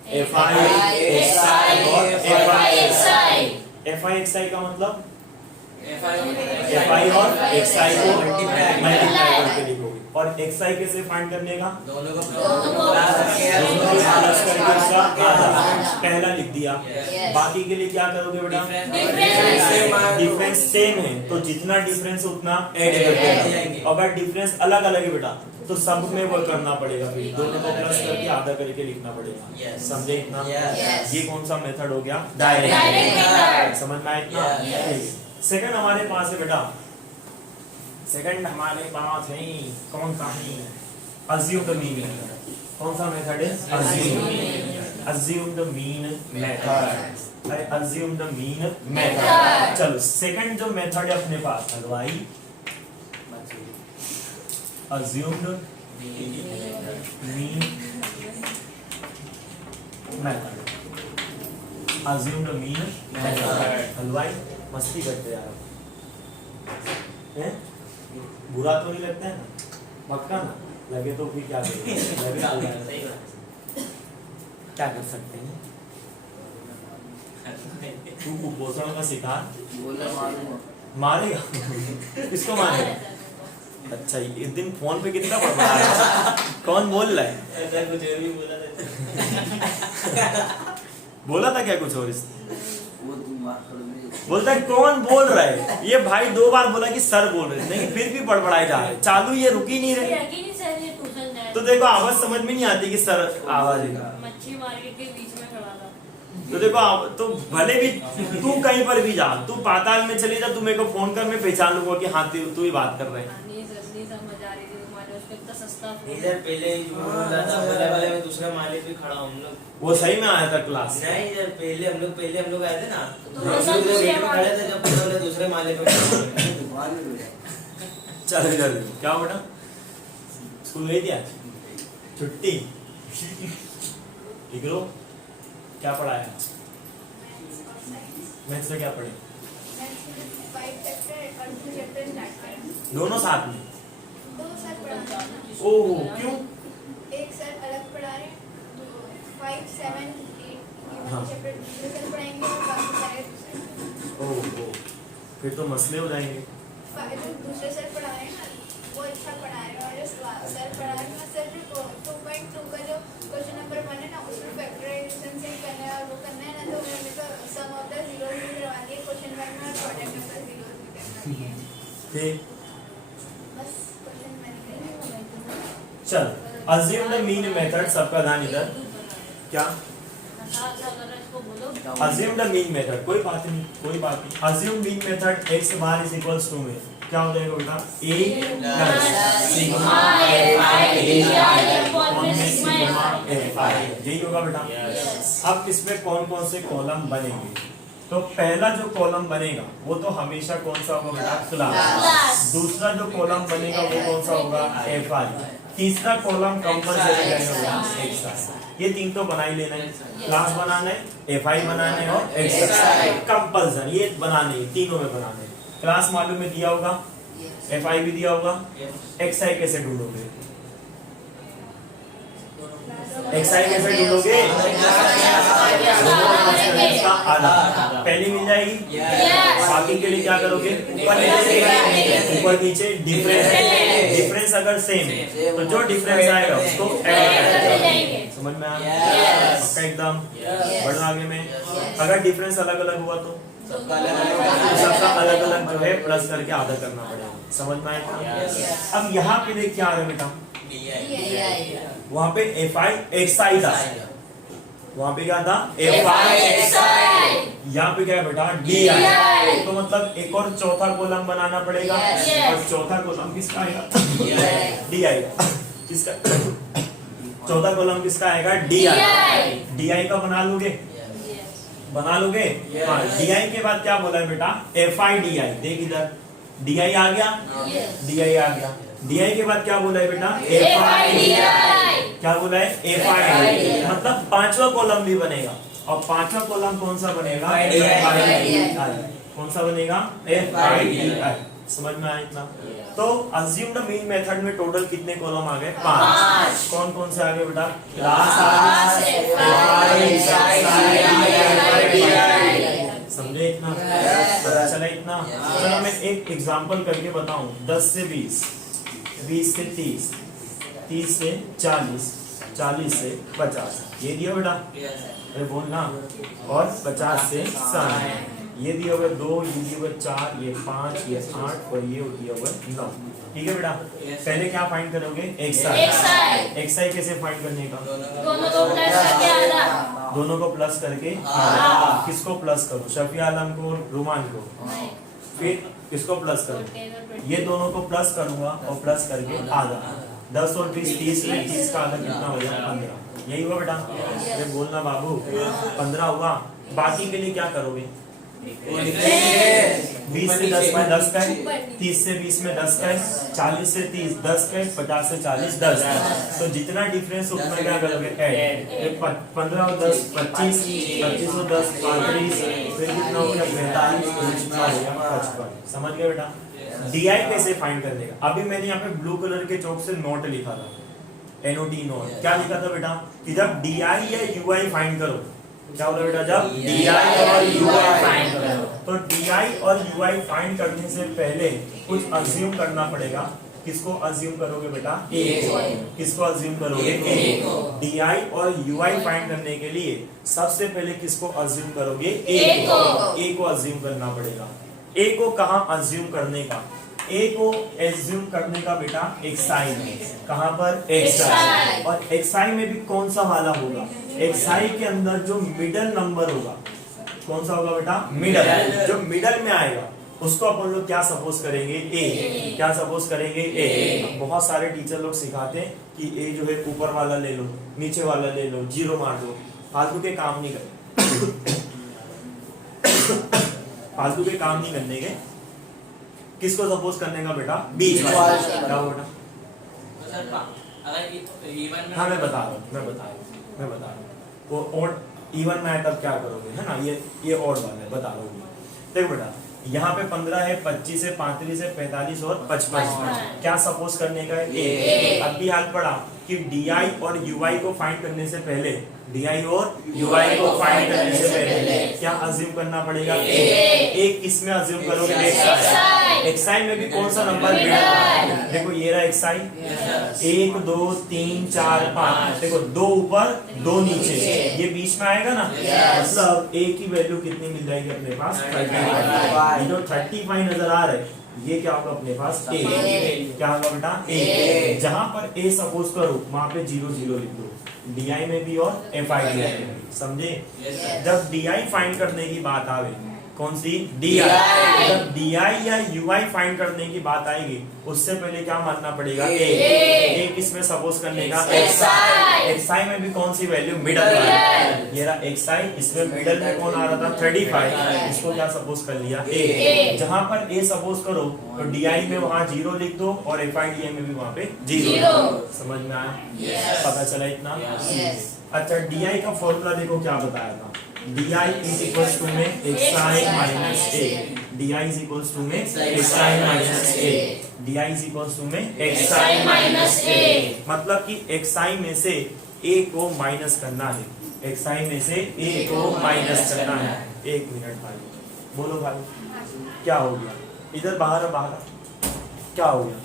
f FI, i x i और f i x i. FI. F i x i का मतलब एफ आई एफ आई और एक्स आई को Multiply. मल्टीप्लाई करके लिखोगे। और एक्स आई कैसे फाइंड करने का? दोनों को दोनों को प्लस दोनों को प्लस करके उसका आधा पहला लिख दिया। Yes. बाकी के लिए क्या करोगे बेटा? Difference. डिफरेंस सेम है तो जितना डिफरेंस उतना ऐड करते Yes. हैं। अगर डिफरेंस अलग अलग है बेटा तो सब में वो करना पड़ेगा, फिर दोनों को प्लस करके आधा करके लिखना पड़ेगा। Yes. समझे इतना? Yes. ये कौन सा मेथड हो गया? Direct method. समझ में आया इतना? Yes. सेकंड हमारे पास है बेटा, सेकंड हमारे पास है कौन सा है? Assume the mean method. कौन सा मेथड है? Assume the mean method. अरे अज्यूम द मीन मेथड। चलो सेकंड जो मेथड है अपने पास हलवाई assumed mean method। assumed mean method। हलवाई मस्ती करते यार, हैं? बुरा तो नहीं लगता है ना? पक्का ना? लगे तो फिर क्या करेंगे? लगे तो सही बात। क्या कर सकते हैं? तू कुपोषण का शिकार मारेगा? किसको मारेगा? अच्छा इस दिन फोन पे कितना बड़ा है? कौन बोल रहा है? ऐसा कुछ और भी बोला था। बोला था क्या कुछ और? इस बोलता है कौन बोल रहा है? ये भाई 2 बार बोला कि सर बोल रहे, नहीं फिर भी बड़बड़ाए जा रहे, चालू ये रुक ही नहीं रहे। तो देखो आवाज समझ में नहीं आती कि सर आवाज है। मच्छी मार्केट के बीच में खड़ा था। तो देखो तो भले भी तू कहीं पर भी जा, तू पाताल में चली जा, तू मेरे को फोन कर, मैं पहचान लूंगा कि हाँ तू ही बात कर रहे है। नहीं समझ आ रही थी तुम्हारे, उसको इतना सस्ता इधर पहले बोला था वाले में दूसरा माले पे खड़ा हम लोग। वो सही में आया था क्लास? नहीं इधर पहले हम लोग आए थे ना, तो हम दूसरे लोग गेट में माले खड़े थे जब पता चला दूसरे माले पे चल इधर क्या हो बेटा? स्कूल गई थी आज? छुट्टी? ठीक लो क्या पढ़ाया? मैथ्स में क्या पढ़े? दोनों साथ में? ओह क्यों? एक सर अलग पढ़ा रहे हैं, 5 7 8 हाँ। चैप्टर दूसरे सर पढ़ाएंगे और बाकी सारे दूसरे ओह फिर तो मसले हो जाएंगे। जो दूसरे सर पढ़ा रहे हैं ना वो अच्छा पढ़ा रहे हैं, और जो सर पढ़ा रहे हैं ना सर जो 2.2 का जो क्वेश्चन नंबर 1 है ना उसमें फैक्टराइजेशन से करना है और वो करना है ना, तो मैंने तो सम ऑफ द जीरोस भी करवा दिए क्वेश्चन 1 में और प्रोडक्ट नंबर जीरोस भी करवा दिए। फिर बस क्वेश्चन मैंने चल assume the mean method, सबका ध्यान इधर। क्या? assume the mean method, कोई बात नहीं। assume mean method x bar is equals to में क्या हो जाएगा बेटा? a plus sigma fi यही होगा बेटा? Yes. अब इसमें कौन कौन से कॉलम बनेंगे? तो पहला जो कॉलम बनेगा वो तो हमेशा कौन सा होगा बेटा? क्लास। Class. दूसरा जो कॉलम बनेगा वो कौन सा होगा? FI। तीसरा कॉलम कंपल्सरी रहेगा एक्सआई। ये तीन तो बना ही लेना है, क्लास बनाना है, FI बनाना है और एक्सआई कंपल्सरी, ये बनाने हैं, तीनों में बनाने हैं। क्लास मालूम में दिया होगा, FI भी दिया होगा, एक्सआई कैसे ढूंढोगे? एक्सआई कैसे ढूंढोगे? इसका आधा पहले मिल जाएगी, Yes. बाकी के लिए क्या करोगे? ऊपर नीचे डिफरेंस अगर सेम है तो जो डिफरेंस आएगा उसको ऐड करते कर जाएंगे। समझ में आया? Yes. पक्का एकदम? Yes. बढ़ना आगे में। अगर डिफरेंस अलग अलग हुआ तो सबका अलग सबका अलग अलग जो है प्लस करके आधा करना पड़ेगा। समझ में आएगा? Yes. अब यहाँ पे देख क्या आ रहा है बेटा? DI. वहाँ पे FI एक्सआई था, वहाँ पे क्या था? FI XI। यहाँ पे क्या है बेटा? DI। DI। तो मतलब एक और चौथा कॉलम बनाना पड़ेगा। Yes. और चौथा कॉलम किसका आएगा? DI। किसका? चौथा कॉलम किसका आएगा? DI। DI का बना लोगे? बना लोगे? Yes. हाँ। DI के बाद क्या बोला है बेटा? FI DI। देख इधर, DI आ गया, DI आ गया। DI के बाद क्या बोला है बेटा? FI। क्या बोला है? FI। मतलब पांचवा कॉलम भी बनेगा। और पांचवा कॉलम कौन सा बनेगा? FI। कौन सा बनेगा? FI। समझ में आया इतना? तो अज्यूम्ड मीन मेथड में टोटल कितने कॉलम आ गए? 5। कौन कौन से आ गए बेटा? क्लास आ गई, समझे इतना? पता चला इतना? चलो मैं एक एग्जांपल करके बताऊं। 10 से 20, 20 से 30, 30 से 40, 40 से 50, ये दिया बेटा? अरे बोलना। और 50 से 60, ये दिया हुआ 2, ये दिया हुआ 4, ये 5, ये 8 और ये दिया हुआ 9। ठीक है बेटा? पहले क्या फाइंड करोगे? एक्सआई। एक्सआई कैसे फाइंड करने का? दोनों को प्लस करके आधा। दोनों को प्लस करके आधा। किसको प्लस करो? शफी आलम को, रुमान को। फिर किसको प्लस करो? ये दोनों को प्लस करूंगा और प्लस करके आधा। 10 और 20, 30 में 30 का आधा कितना हो जाए? 15। यही हुआ बेटा? अरे बोलना बाबू। 15 हुआ। बाकी के लिए क्या करोगे? 20 से 10 में 10 का है, 30 से 20 में 10 का है, 40 से 30 10 का है, 50 से 40 10 का है। तो जितना डिफरेंस उतना क्या करोगे? ऐड। 15 और 10 25, 25 और 10 35, फिर कितना हो गया? 45, कितना हो गया? 55। समझ गए बेटा? DI कैसे फाइंड करने का? अभी मैंने यहाँ पे ब्लू कलर के चौक से नोट लिखा था, NOT नोट। क्या लिखा था बेटा? कि जब DI या UI फाइंड करो, क्या बोला बेटा? जब DI और UI फाइंड करो, तो DI और UI फाइंड करने से पहले कुछ अज्यूम करना पड़ेगा। किसको अज्यूम करोगे बेटा? A को। किसको अज्यूम करोगे? A को। DI और UI फाइंड करने के लिए सबसे पहले किसको अज्यूम करोगे? A को। A को अज्यूम करना पड़ेगा। A को कहाँ अज्यूम करने का? A को एज्यूम करने का बेटा एक्सआई में। कहाँ पर? एक्सआई। और एक्सआई में भी कौन सा वाला होगा? एक्सआई के अंदर जो मिडल नंबर होगा, कौन सा होगा बेटा? मिडल। जो मिडल में आएगा उसको अपन लोग क्या सपोज करेंगे? A। क्या सपोज करेंगे? A। बहुत सारे टीचर लोग सिखाते हैं कि A जो है ऊपर वाला ले लो, नीचे वाला ले लो, 0 मार दो। फालतू के काम नहीं करें। फालतू के काम नहीं करने के। किसको सपोज करने का बेटा? बीच वाला। क्या हो बेटा? हाँ मैं बता रहा हूँ। वो ऑड इवन में है तब क्या करोगे? है ना? ये ऑड वाला है, बता रहा हूँ। देखो बेटा, यहाँ पे 15 है, 25 है, 35 है, 45 और 55। क्या सपोज करने का है? A। अब भी हाल पड़ा कि DI और UI को फाइंड करने से पहले, DI और UI को फाइंड करने से पहले क्या अज्यूम करना पड़ेगा? A किस में अज्यूम करोगे? एक्सआई में भी कौन सा नंबर मिडल? देखो ये रहा एक्सआई, 1 2 3 4 5। देखो 2 ऊपर 2 नीचे, ये बीच में आएगा ना? मतलब A की वैल्यू कितनी मिल जाएगी अपने पास? 35। ये जो 35 नजर आ रहा है ये क्या होगा अपने पास? A। क्या होगा बेटा? A। जहां पर A सपोज करो वहां पे 0 0 लिख दो। DI में भी और FI में भी। समझे? जब DI फाइंड करने की बात आवे कौन सी? DI। जब DI या UI फाइंड करने की बात आएगी उससे पहले क्या मानना पड़ेगा? A किसमें सपोज करने का? XI में भी कौन सी वैल्यू? मिडल वाली। ये रहा XI, इसमें मिडल में कौन आ रहा था? 35। इसको क्या सपोज कर लिया? A। जहां पर A सपोज करो तो DI में वहां 0 लिख दो और FIDI में भी वहां पे 0। समझ में आया? पता चला इतना? अच्छा, DI का फॉर्मूला देखो क्या बताया था। DI इज इक्वल्स टू में XI minus A। DI is equals to में XI minus A। DI is equals to में XI माइनस A। मतलब कि XI में से A को माइनस करना है। XI में से A को माइनस करना है। 1 मिनट भाई, बोलो भाई क्या हो गया? इधर बाहर क्या हो गया?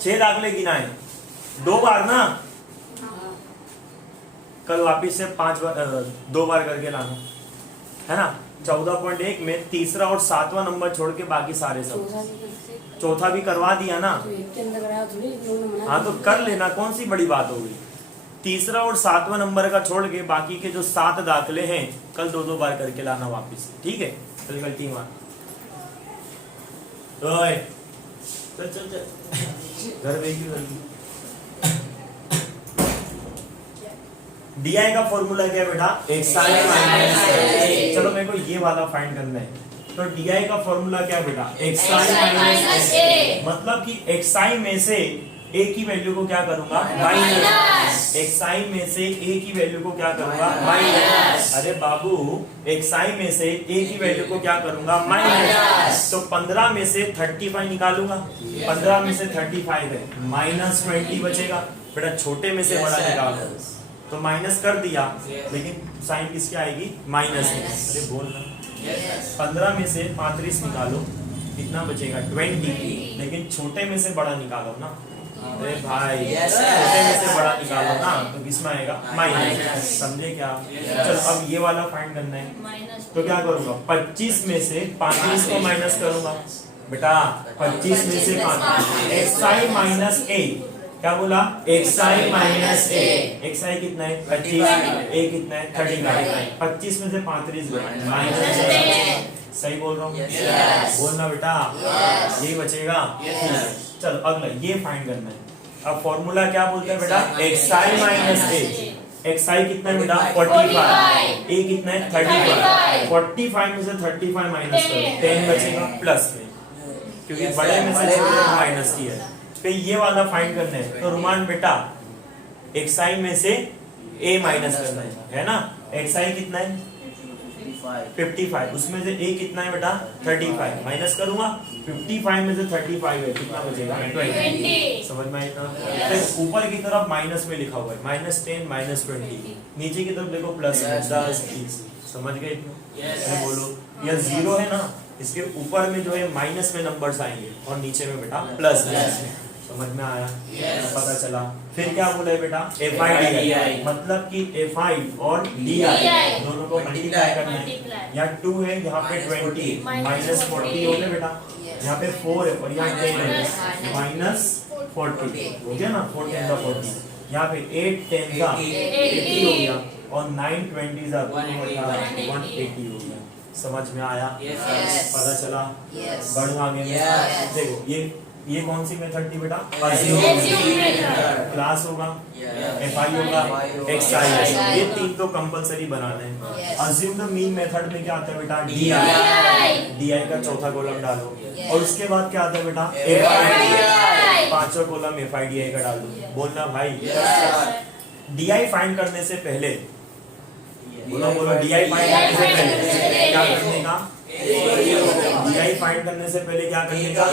6 दाखले गिनाए 2 बार ना, कल वापिस से 2 बार करके लाना है ना। 14.1 में तीसरा और 7वां नंबर छोड़ के बाकी सारे सब, चौथा भी करवा दिया ना। हाँ तो कर लेना, कौन सी बड़ी बात होगी। तीसरा और 7वां नंबर का छोड़ के बाकी के जो 7 दाखले हैं कल 2 बार करके लाना वापिस से, ठीक है। चल गलती मार, चल घर भेजी। DI का फॉर्मूला क्या है बेटा? XI minus A। चलो मेरे को ये वाला फाइंड करना है, तो DI का फॉर्मूला क्या है बेटा? XI minus A। मतलब कि XI में से A की वैल्यू को क्या करूंगा? माइनस। XI में से A की वैल्यू को क्या करूंगा? माइनस। अरे बाबू, XI में से A की वैल्यू को क्या करूंगा? माइनस। तो 15 में से 35 निकालूंगा। 15 में से 35 है, माइनस 20 बचेगा। बेटा छोटे में से बड़ा निकालो, तो माइनस कर दिया, लेकिन साइन किसकी आएगी? माइनस। अरे बोल ना। 15 में से 35 निकालो, कितना बचेगा? 20। लेकिन छोटे में से बड़ा निकालो ना। अरे भाई छोटे में से बड़ा निकालो ना, तो किसमें आएगा? माइनस। समझे क्या? चलो अब ये वाला फाइंड करना है, तो क्या करूंगा? 25 में से 35 को माइनस करूंगा। बेटा 25 में से 35, XI माइनस A। क्या बोला? XI minus A। XI कितना है? 25। A कितना है? 35। 25 में से 35 माइनस 10। सही बोल रहा हूँ? बोलना बेटा, यही बचेगा। चलो अगला ये फाइंड करना है। अब फॉर्मूला क्या बोलते हैं बेटा? XI minus A। XI कितना है बेटा? 45। A कितना है? 35। 45 में से 35 माइनस करो, 10 बचेगा प्लस में, क्योंकि बड़े में से छोटे माइनस की है। तो ये वाला फाइंड करना है, तो रुमान बेटा XI में से A माइनस करना है ना। XI कितना है? 55। उसमें से A कितना है बेटा? 35। माइनस करूंगा, 55 में से 35 है, कितना बचेगा? 20। समझ में आया? फिर ऊपर की तरफ माइनस में लिखा हुआ है, -10 -20। नीचे की तरफ देखो प्लस 10 20। समझ गए इतना? बोलो, यह 0 है ना, इसके ऊपर में जो है माइनस में नंबर्स आएंगे और नीचे में बेटा प्लस में। समझ में आया? पता चला। फिर क्या बोला है बेटा? FIDI। मतलब कि FI और DI दोनों को मल्टीप्लाई करना है। यहाँ 2 है, यहाँ पे 20, माइनस 40 हो गया बेटा। यहाँ पे 4 है और यहाँ 10 है, माइनस 40 हो गया ना। 14 का 40, यहाँ पे 8 10 का 80 हो गया और 9 20 का 180 हो गया। समझ में आया? पता चला? बढ़ आगे देखो, ये कौन सी मेथड थी बेटा? क्लास होगा, FI होगा, XI होगा। ये 3 तो कंपलसरी बनाना है। अज्यूम द मीन मेथड में क्या आता है बेटा? DI का चौथा कॉलम डालो, और उसके बाद क्या आता है बेटा? FIDI। 5वां कॉलम FIDI का डालो। बोलना भाई। DI फाइंड करने से पहले, बोलो DI फाइंड करने से पहले क्या करने का? DI फाइंड करने से पहले क्या करने का?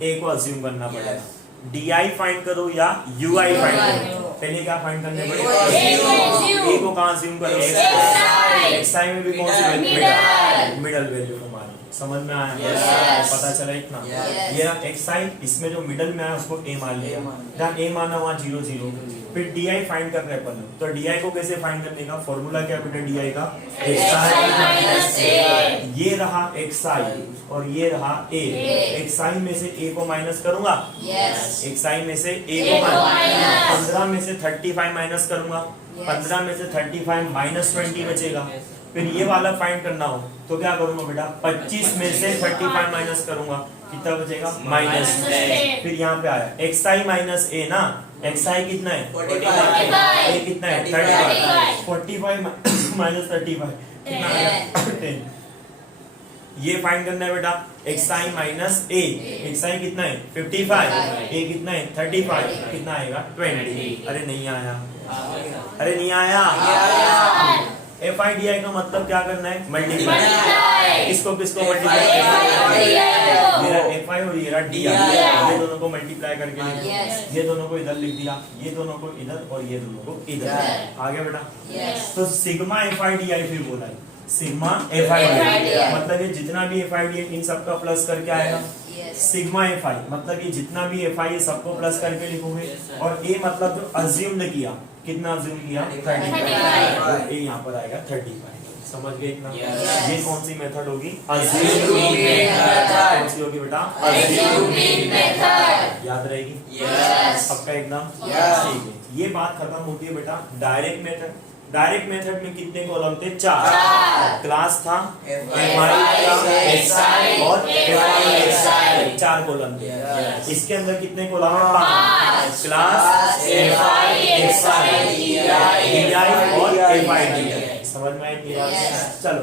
A को अज्यूम करना पड़ेगा। DI फाइंड करो या UI फाइंड करो, पहले क्या फाइंड करने पड़ेगा? A को कहाँ अज्यूम करोगे? XI में भी कौन सी वैल्यू? मिडल वैल्यू को मारो। समझ में आया? Yes. पता चला इतना? Yes. ये रहा एक्स आई, इसमें जो मिडल में आया उसको ए मान लिया, जहाँ ए माना वहाँ 0 0। फिर डी आई फाइंड कर रहे हैं अपन, तो डी आई को कैसे फाइंड करने का फॉर्मूला क्या बेटा डी आई का? एक्स आई, ये रहा एक्स आई और ये रहा ए। एक्स आई में से ए को माइनस करूंगा, एक्स आई में से ए को माइनस, 15 में से 35 माइनस करूंगा, 15 में से 35 माइनस 20 बचेगा। फिर ये वाला फाइंड करना हो तो क्या करूंगा बेटा? 25 में से 35 माइनस करूंगा, कितना बचेगा? माइनस 10। फिर यहाँ पे आया एक्स आई माइनस ए ना, एक्स आई कितना है? 45। ए कितना है? 35। 45 माइनस 35 कितना आएगा? 10। ये फाइंड करना है बेटा, एक्स आई माइनस ए। एक्स आई कितना है? 55। ए कितना है? 35। कितना आएगा? 20। अरे नहीं आया, अरे नहीं आया। एफ आई डी आई का मतलब क्या करना है? मल्टीप्लाई। किसको किसको मल्टीप्लाई? ये रहा एफ आई और ये रहा डी आई, ये दोनों को मल्टीप्लाई करके लिख दिया। ये दोनों को इधर लिख दिया, ये दोनों को इधर और ये दोनों को इधर। आ गया बेटा? तो सिग्मा एफ आई डी आई फिर बोला है, सिग्मा एफ आई डी आई मतलब ये जितना भी एफ आई डी इन सबका प्लस करके आएगा। सिग्मा एफ आई मतलब ये जितना भी एफ आई सबको प्लस करके लिखोगे। और ए मतलब जो अज्यूम्ड किया, कितना अज्यूम किया? 35। और ए यहाँ पर आएगा 35। समझ गए इतना? ये कौन सी मेथड होगी? Assuming method. कौन सी होगी बेटा? Assuming method. याद रहेगी? पक्का एकदम? ठीक है, ये बात खत्म होती है बेटा डायरेक्ट मेथड। डायरेक्ट मेथड में कितने कॉलम थे? 4। क्लास था, और 4 कॉलम थे। इसके अंदर कितने कॉलम है? 5। क्लास, और समझ में आई? चलो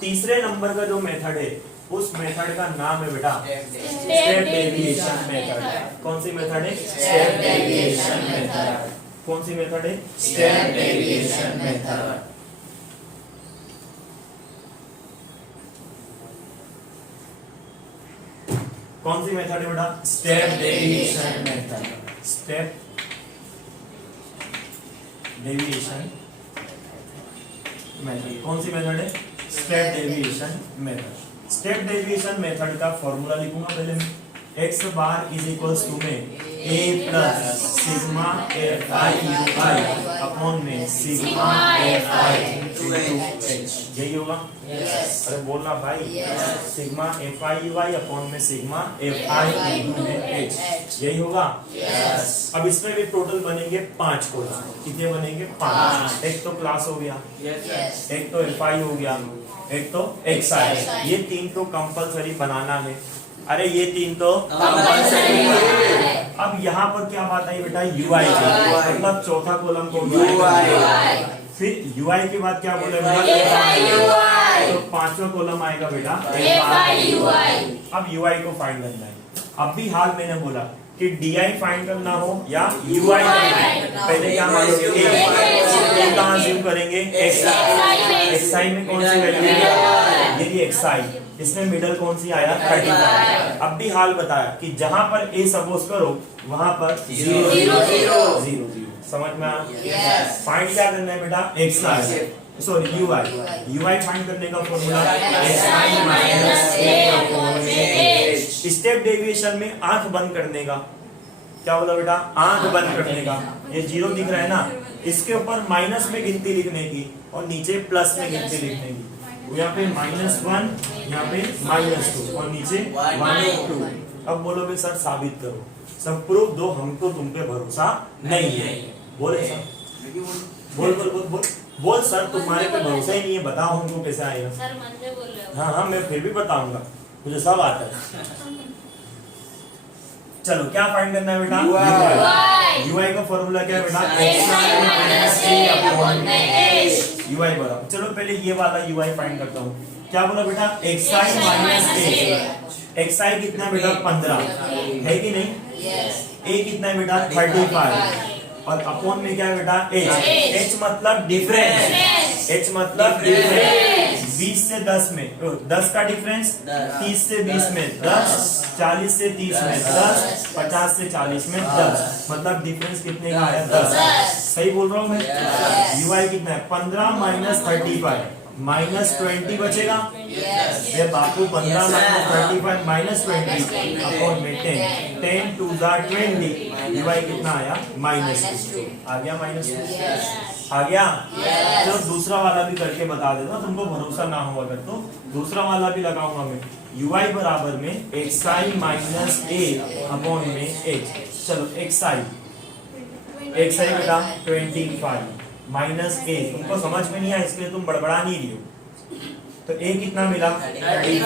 तीसरे नंबर का जो मेथड है उस मेथड का नाम है बेटा स्टेप डेविएशन मेथड। कौन सी मेथड है? Step deviation method. कौन सी मेथड है? Step deviation method. कौन सी मेथड है बेटा? Step deviation method. Step deviation method कौन सी मेथड है? Step deviation method. Step deviation method का फॉर्मूला लिखूंगा पहले मैं। X bar is equals to में A plus sigma f i u i upon में sigma f i into h. यही होगा? अरे बोलना भाई। Sigma f i u i upon में sigma f i into h, यही होगा? अब इसमें भी टोटल बनेंगे 5 कॉलम। कितने बनेंगे? 5। एक तो क्लास हो गया, एक तो एफ आई हो गया, एक तो एक्स आई। ये 3 तो कंपलसरी बनाना है। अरे ये 3 तो कंपलसरी है। अब यहाँ पर क्या बात आई बेटा? यूआई की, मतलब चौथा कॉलम को यूआई। फिर यूआई के बाद क्या बोले बेटा? तो 5वां कॉलम आएगा बेटा एफआई। अब यूआई को फाइंड करना है। अब भी हाल मैंने बोला कि डीआई फाइंड करना हो या यूआई पहले क्या मानोगे? ए कहाँ अज्यूम करेंगे? एक्सआई में कौन सी वैल्यू है? ये एक्सआई। इसमें मिडल कौन सी आया? 35। अब भी हाल बताया कि जहां पर ए सपोज करो वहां पर 0 0 0 0। समझ में आया? फाइंड क्या करना है बेटा? एक्सआई सॉरी यूआई फाइंड करने का फॉर्मूला एक्सआई माइनस ए अपॉन एच। स्टेप डेविएशन में आंख बंद करने का क्या बोला बेटा? आंख बंद करने का। ये 0 दिख रहा है ना, इसके ऊपर माइनस में गिनती लिखने की और नीचे प्लस में गिनती लिखने की। यहाँ पे -1, यहाँ पे -2 और नीचे 1 2। अब बोलोगे सर साबित करो, सब प्रूफ दो, हमको तुम पे भरोसा नहीं है। बोले सर, बोल बोल बोल बोल बोल सर तुम्हारे पे भरोसा ही नहीं है, बताओ हमको कैसे आएगा? सर मन से बोल रहे हो। हाँ हाँ मैं फिर भी बताऊंगा, मुझे सब आता है। चलो क्या फाइंड करना है बेटा? यूआई का फॉर्मूला क्या है बेटा? यूआई बराबर, चलो पहले ये वाला यूआई फाइंड करता हूँ। क्या बोला बेटा? एक्सआई माइनस ए। एक्सआई कितना बेटा? 15 है कि नहीं? ए कितना है बेटा? 35 और अपॉन में क्या है बेटा? एच। एच मतलब डिफरेंस। एच मतलब डिफरेंस। 20 से 10 में 10 का डिफरेंस, 30 से 20 में 10, 40 से 30 में 10, 50 से 40 में 10, मतलब डिफरेंस कितने का आया? 10। सही बोल रहा हूँ मैं? यूआई कितना है? 15 माइनस 35 -20 बचेगा। Yes. ये बापू 15 -35 -20 अपॉन में 10 10 2 20 dy कितना आया -2 आ गया -2 आ गया। तो दूसरा वाला भी करके बता देता हूं, तुमको भरोसा ना हो अगर तो दूसरा वाला भी लगाऊंगा मैं ui बराबर में xi माइनस a अपॉन में h। चलो xi बेटा 25 माइनस a तुमको समझ में नहीं आया इसलिए तुम बड़बड़ा नहीं रही हो। तो a कितना मिला 35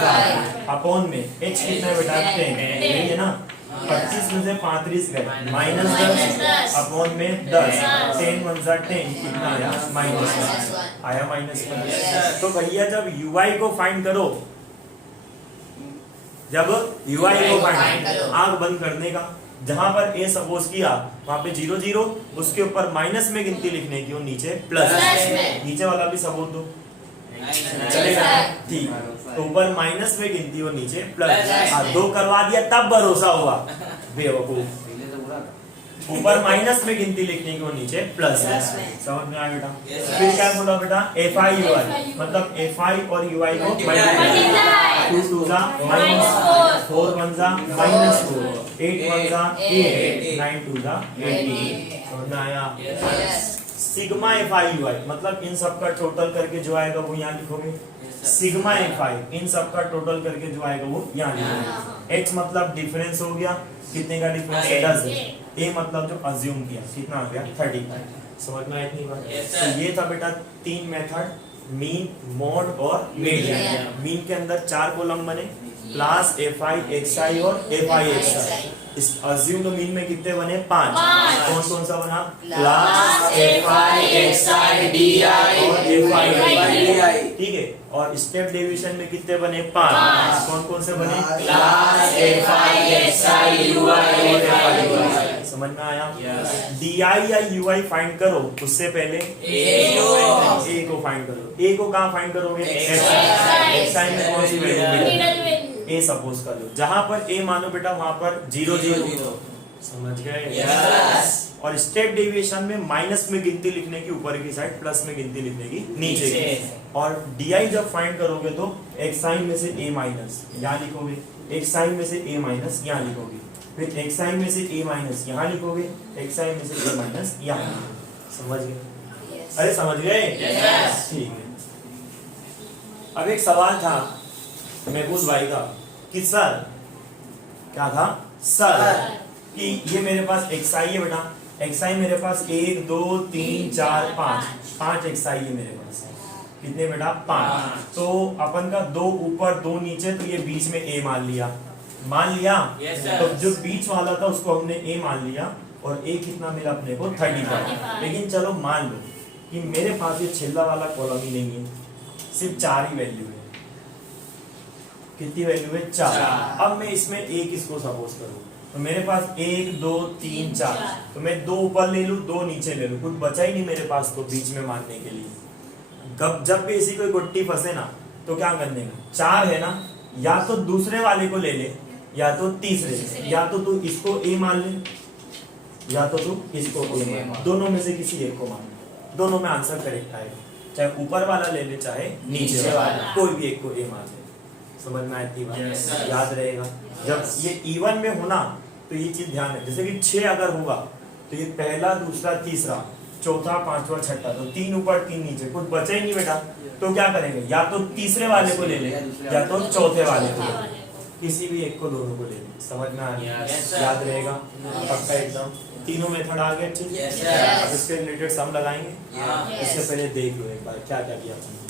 अपॉन में h कितना बेटा 10 यही है ना। 25 में से 35 गए -10 अपॉन में 10 10 1 10 कितना आया -1 आया -1। तो भैया जब ui को फाइंड करो, जब ui को फाइंड आंख बंद करने का, जहां पर a सपोज किया वहां पे 0 0 उसके ऊपर माइनस में गिनती लिखने की और नीचे प्लस में। नीचे वाला भी सबूत दो चलेगा ठीक। तो ऊपर माइनस में गिनती और नीचे प्लस 2 करवा दिया तब भरोसा हुआ बेवकूफ। ऊपर माइनस में गिनती लिखने की और नीचे प्लस समझ में आया बेटा। फिर क्या बोला बेटा fi ui मतलब fi और ui को मल्टीप्लाई 2 2 जा -4 4 1 जा -4 8 1 जा 8 9 2 जा 18 समझ में आया। सिग्मा fi ui मतलब इन सब का टोटल करके जो आएगा वो यहाँ लिखोगे। सिग्मा fi इन सब का टोटल करके जो आएगा वो यहाँ लिखोगे। h मतलब डिफरेंस हो गया, कितने का डिफरेंस 10 है। a मतलब जो अज्यूम किया कितना आ गया 35। समझ में आया इतनी बात। तो ये था बेटा 3 मेथड, मीन, मोड और मीडियन। मीन के अंदर 4 कॉलम बने, क्लास fi xi और fi xi। इस अज्यूम्ड मीन में कितने बने 5। कौन कौन सा बना क्लास fi xi di और fi di ठीक है। और स्टेप डेविएशन में कितने बने 5। कौन कौन से बने क्लास fi xi ui और fi ui। समझ में आया। di या ui फाइंड करो उससे पहले a को फाइंड करो। a को कहाँ फाइंड करोगे xi में कौन सी वैल्यू मिलेगी a सपोज कर लो। जहां पर a मानो बेटा वहां पर 0 0 समझ गए। और स्टेप डेविएशन में माइनस में गिनती लिखने की ऊपर की साइड, प्लस में गिनती लिखने की नीचे की। और di जब फाइंड करोगे तो xi में से a माइनस यहाँ लिखोगे, xi में से a माइनस यहाँ लिखोगे, फिर xi में से a माइनस यहाँ लिखोगे, xi में से a माइनस यहाँ। समझ गए अरे समझ गए ठीक है। अब एक सवाल था महबूज भाई का कि सर क्या था सर कि ये मेरे पास xi है बेटा, xi मेरे पास 1 2 3 4 5 xi है मेरे पास। कितने बेटा 5। तो अपन का 2 ऊपर 2 नीचे, तो ये बीच में a मान लिया तो जो बीच वाला था उसको हमने a मान लिया और a कितना मिला अपने को 35। लेकिन चलो मान लो कि मेरे पास ये छिल्ला वाला कॉलम ही नहीं है, सिर्फ 4 ही वैल्यू है। कितनी वैल्यू है 4। अब मैं इसमें एक इसको सपोज करूं तो मेरे पास 1 2 3 4, तो मैं 2 ऊपर ले लूं 2 नीचे ले लूं, कुछ बचा ही नहीं मेरे पास तो बीच में मानने के लिए। जब भी इसी कोई गुट्टी फंसे ना तो क्या करने का 4 है ना, या तो दूसरे वाले को ले ले या तो तीसरे से, या तो तू इसको a मान ले या तो तू इसको a मान, दोनों में से किसी एक को मान। दोनों में आंसर करेक्ट आएगा, चाहे ऊपर वाला ले ले चाहे नीचे वाला, कोई भी एक को a मान ले। समझ में आती बात याद रहेगा। जब ये इवन में होना तो ये चीज ध्यान है, जैसे कि 6 अगर होगा तो ये पहला दूसरा तीसरा चौथा पांचवा छठा, तो 3 ऊपर 3 नीचे, कुछ बचा ही नहीं बेटा। तो क्या करेंगे या तो तीसरे वाले को ले ले या तो चौथे वाले को ले ले, किसी भी एक को दोनों को ले ले। समझ में आ गया याद रहेगा पक्का एकदम। तीनों मेथड आ गए अच्छे से। अब इसके रिलेटेड सम लगाएंगे, इससे पहले देख लो एक बार क्या क्या किया हमने।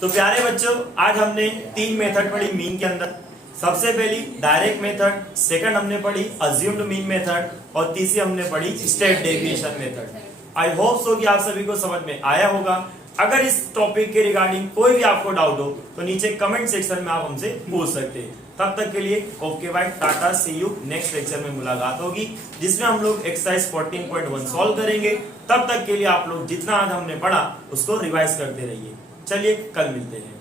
तो प्यारे बच्चों आज हमने 3 मेथड पढ़ी मीन के अंदर। सबसे पहली डायरेक्ट मेथड, सेकंड हमने पढ़ी अज्यूम्ड मीन मेथड और तीसरी हमने पढ़ी step deviation method. I hope so कि आप सभी को समझ में आया होगा। अगर इस टॉपिक के रिगार्डिंग कोई भी आपको डाउट हो तो नीचे कमेंट सेक्शन में आप हमसे पूछ सकते हैं। तब तक के लिए okay bye tata, see you. Next lecture में मुलाकात होगी जिसमें हम लोग एक्सरसाइज 14.1 सॉल्व करेंगे। तब तक के लिए आप लोग जितना आज हमने पढ़ा उसको रिवाइज करते रहिए। चलिए कल मिलते हैं।